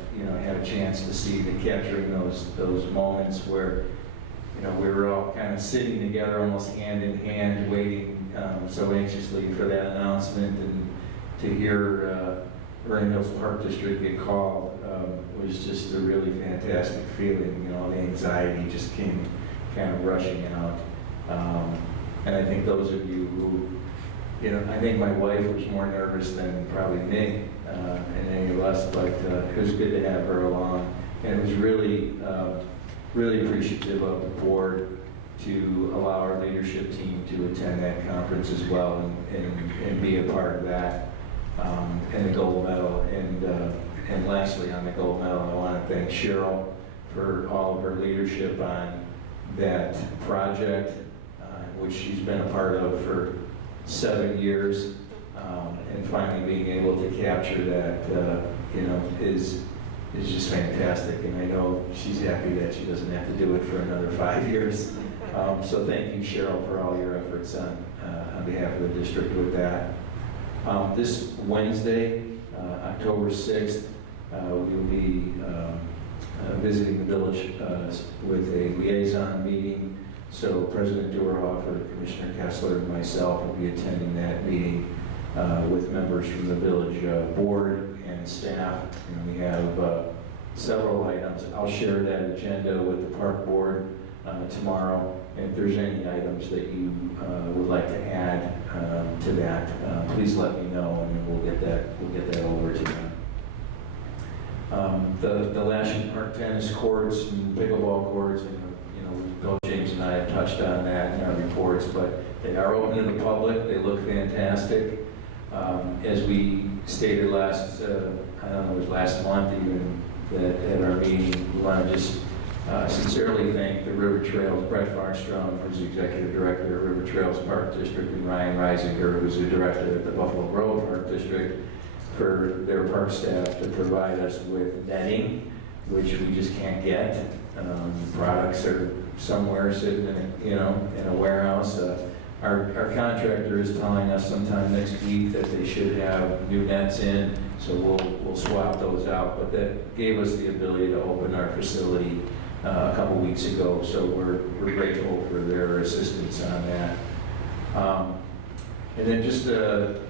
had a chance to see, capturing those moments where, we were all kind of sitting together, almost hand in hand, waiting so anxiously for that announcement, and to hear Vernon Hills Park District get called was just a really fantastic feeling. The anxiety just came kind of rushing out. And I think those of you who, I think my wife was more nervous than probably me and any of us, but it was good to have her along. And it was really, really appreciative of the board to allow our leadership team to attend that conference as well and be a part of that. And the gold medal. And lastly, on the gold medal, I want to thank Cheryl for all of her leadership on that project, which she's been a part of for 7 years. and finally being able to capture that, is just fantastic. And I know she's happy that she doesn't have to do it for another 5 years. So thank you, Cheryl, for all your efforts on behalf of the district with that. This Wednesday, October 6th, we will be visiting the village with a liaison meeting. So President Doerhofer, Commissioner Kessler, and myself will be attending that meeting with members from the village board and staff. And we have several items. I'll share that agenda with the park board tomorrow. And if there's any items that you would like to add to that, please let me know, and then we'll get that over to them. The Lashing Park tennis courts and pickleball courts, Bill James and I have touched on that in our reports, but they are open to the public. They look fantastic. As we stated last, I don't know, it was last month even, that at our meeting, we want to just sincerely thank the River Trails, Brett Farnstrom, who's the executive director of River Trails Park District, and Ryan Reisinger, who's the director at the Buffalo Grove Park District, for their park staff to provide us with netting, which we just can't get. Products are somewhere sitting in a warehouse. Our contractor is telling us sometime next week that they should have new nets in, so we'll swap those out. But that gave us the ability to open our facility a couple weeks ago, so we're grateful for their assistance on that. And then just a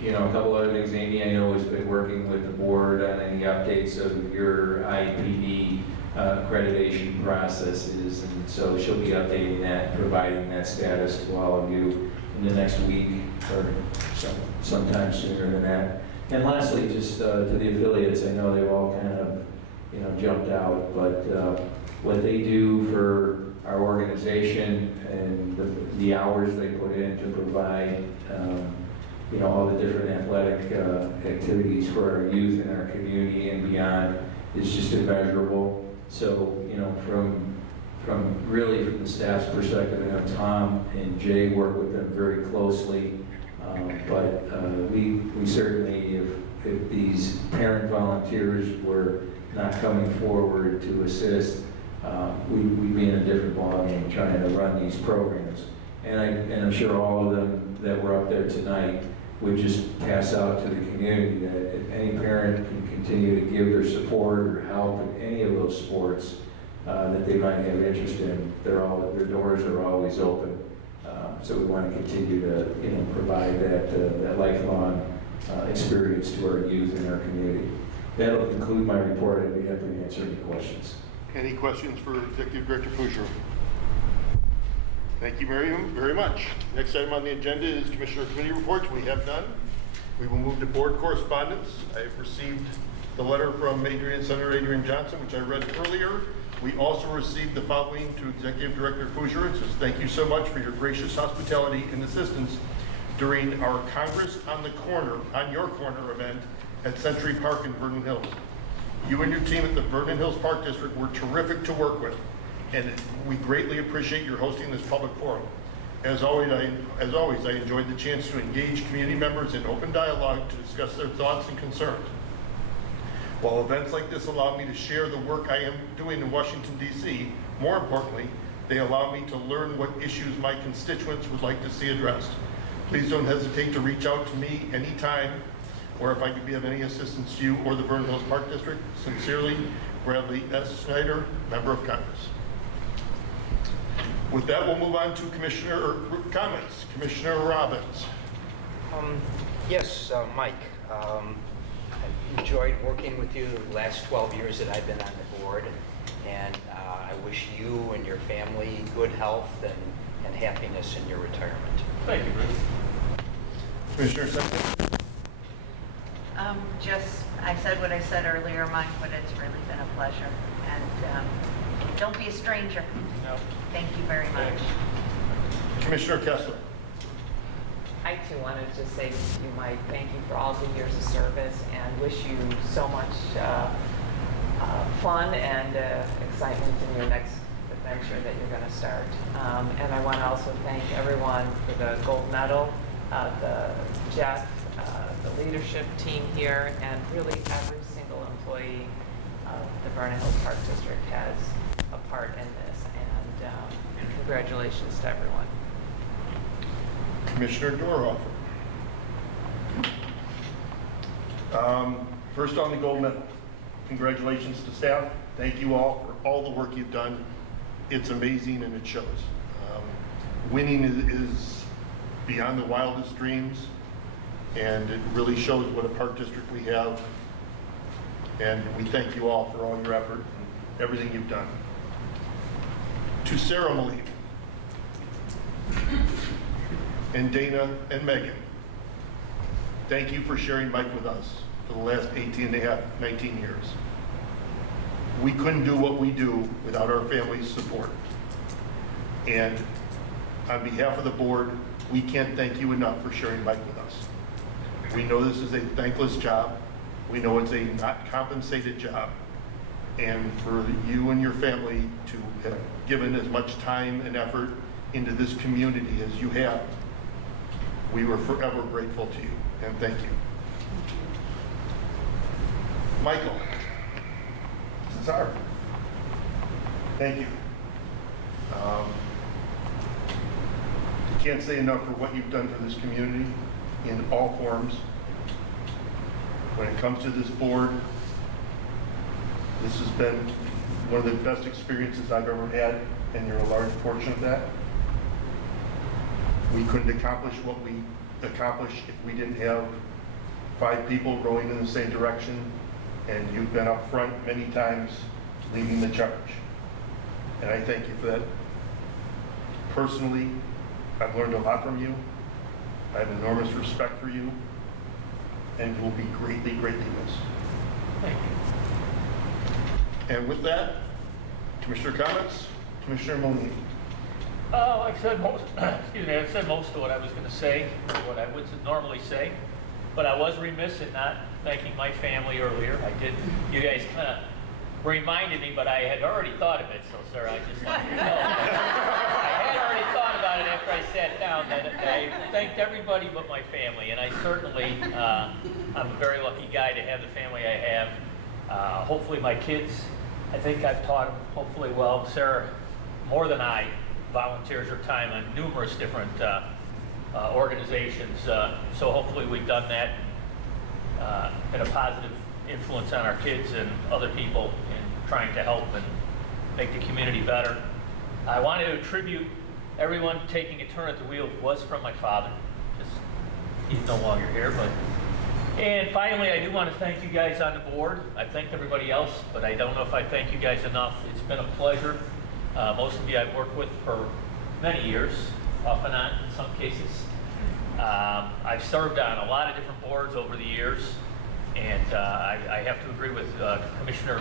couple other things. Amy, I know, has been working with the board on any updates of your IPD accreditation processes, and so she'll be updating that, providing that status to all of you in the next week or sometime sooner than that. And lastly, just to the affiliates, I know they've all kind of jumped out, but what they do for our organization and the hours they put in to provide all the different athletic activities for our youth in our community and beyond is just immeasurable. So, from the staff's perspective, Tom and Jay work with them very closely, but we certainly, if these parent volunteers were not coming forward to assist, we'd be in a different ballgame trying to run these programs. And I'm sure all of them that were up there tonight would just pass out to the community that if any parent can continue to give their support or help in any of those sports that they might have interest in, their doors are always open. So we want to continue to provide that lifelong experience to our youth in our community. That'll conclude my report. I'd be happy to answer any questions. Any questions for Executive Director Fuscher? Thank you very much. Next item on the agenda is Commissioner Committee reports. We have none. We will move to board correspondence. I have received the letter from Senator Adrian Johnson, which I read earlier. We also received the following to Executive Director Fuscher. It says, thank you so much for your gracious hospitality and assistance during our Congress on your corner event at Century Park in Vernon Hills. You and your team at the Vernon Hills Park District were terrific to work with, and we greatly appreciate your hosting this public forum. As always, I enjoyed the chance to engage community members in open dialogue to discuss their thoughts and concerns. While events like this allow me to share the work I am doing in Washington, D.C., more importantly, they allow me to learn what issues my constituents would like to see addressed. Please don't hesitate to reach out to me anytime, or if I can be of any assistance to you or the Vernon Hills Park District. Sincerely, Bradley S. Snyder, Member of Congress. With that, we'll move on to Commissioner comments. Commissioner Robbins. Yes, Mike. I enjoyed working with you the last 12 years that I've been on the board, and I wish you and your family good health and happiness in your retirement. Thank you, Bruce. Commissioner Sexton. I said what I said earlier, Mike, but it's really been a pleasure. And don't be a stranger. No. Thank you very much. Commissioner Kessler. I too wanted to say to you, Mike, thank you for all the years of service and wish you so much fun and excitement in your next adventure that you're going to start. And I want to also thank everyone for the gold medal, Jeff, the leadership team here, and really every single employee of the Vernon Hills Park District has a part in this, and congratulations to everyone. Commissioner Dorhofer. First on the gold medal. Congratulations to staff. Thank you all for all the work you've done. It's amazing and it shows. Winning is beyond the wildest dreams, and it really shows what a park district we have. And we thank you all for all your effort and everything you've done. To Sarah Moline and Dana and Megan, thank you for sharing Mike with us for the last 18 and a half, 19 years. We couldn't do what we do without our family's support. And on behalf of the board, we can't thank you enough for sharing Mike with us. We know this is a thankless job. We know it's a not compensated job. And for you and your family to have given as much time and effort into this community as you have, we were forever grateful to you, and thank you. Michael Cesar, thank you. Can't say enough for what you've done for this community in all forms. When it comes to this board, this has been one of the best experiences I've ever had, and you're a large portion of that. We couldn't accomplish what we accomplished if we didn't have 5 people rowing in the same direction, and you've been up front many times leading the charge. And I thank you for that. Personally, I've learned a lot from you. I have enormous respect for you, and you will be greatly, greatly missed. Thank you. And with that, Commissioner comments, Commissioner Monique. Oh, I've said most, excuse me, I've said most of what I was going to say, or what I would normally say, but I was remiss in not thanking my family earlier. I did. You guys kind of reminded me, but I had already thought of it, so sir, I just let you know. I had already thought about it after I sat down, that I thanked everybody but my family, and I certainly, I'm a very lucky guy to have the family I have. Hopefully my kids, I think I've taught them hopefully well. Sarah, more than I, volunteers her time on numerous different organizations, so hopefully we've done that, been a positive influence on our kids and other people in trying to help and make the community better. I wanted to attribute everyone taking a turn at the wheel was from my father. Just, he's no longer here, but. And finally, I do want to thank you guys on the board. I thanked everybody else, but I don't know if I thank you guys enough. It's been a pleasure. Most of you I've worked with for many years, off and on in some cases. I've served on a lot of different boards over the years, and I have to agree with Commissioner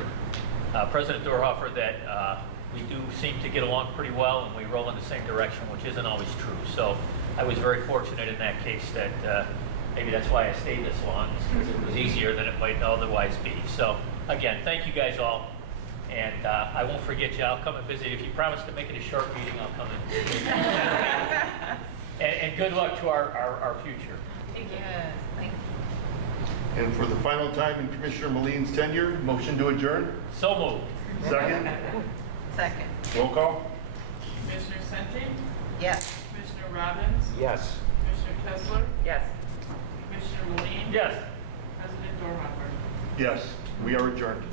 President Dorhofer that we do seem to get along pretty well and we roll in the same direction, which isn't always true. So I was very fortunate in that case that maybe that's why I stayed this long, because it was easier than it might otherwise be. So again, thank you guys all. And I won't forget you. I'll come and visit. If you promise to make it a short meeting, I'll come in. and good luck to our future. Thank you. Thank you. And for the final time in Commissioner Moline's tenure, motion to adjourn. So moved. Second. Second. Roll call. Commissioner Senti? Yes. Commissioner Robbins? Yes. Commissioner Kessler? Yes. Commissioner Moline? Yes. President Dorhofer? Yes, we are adjourned.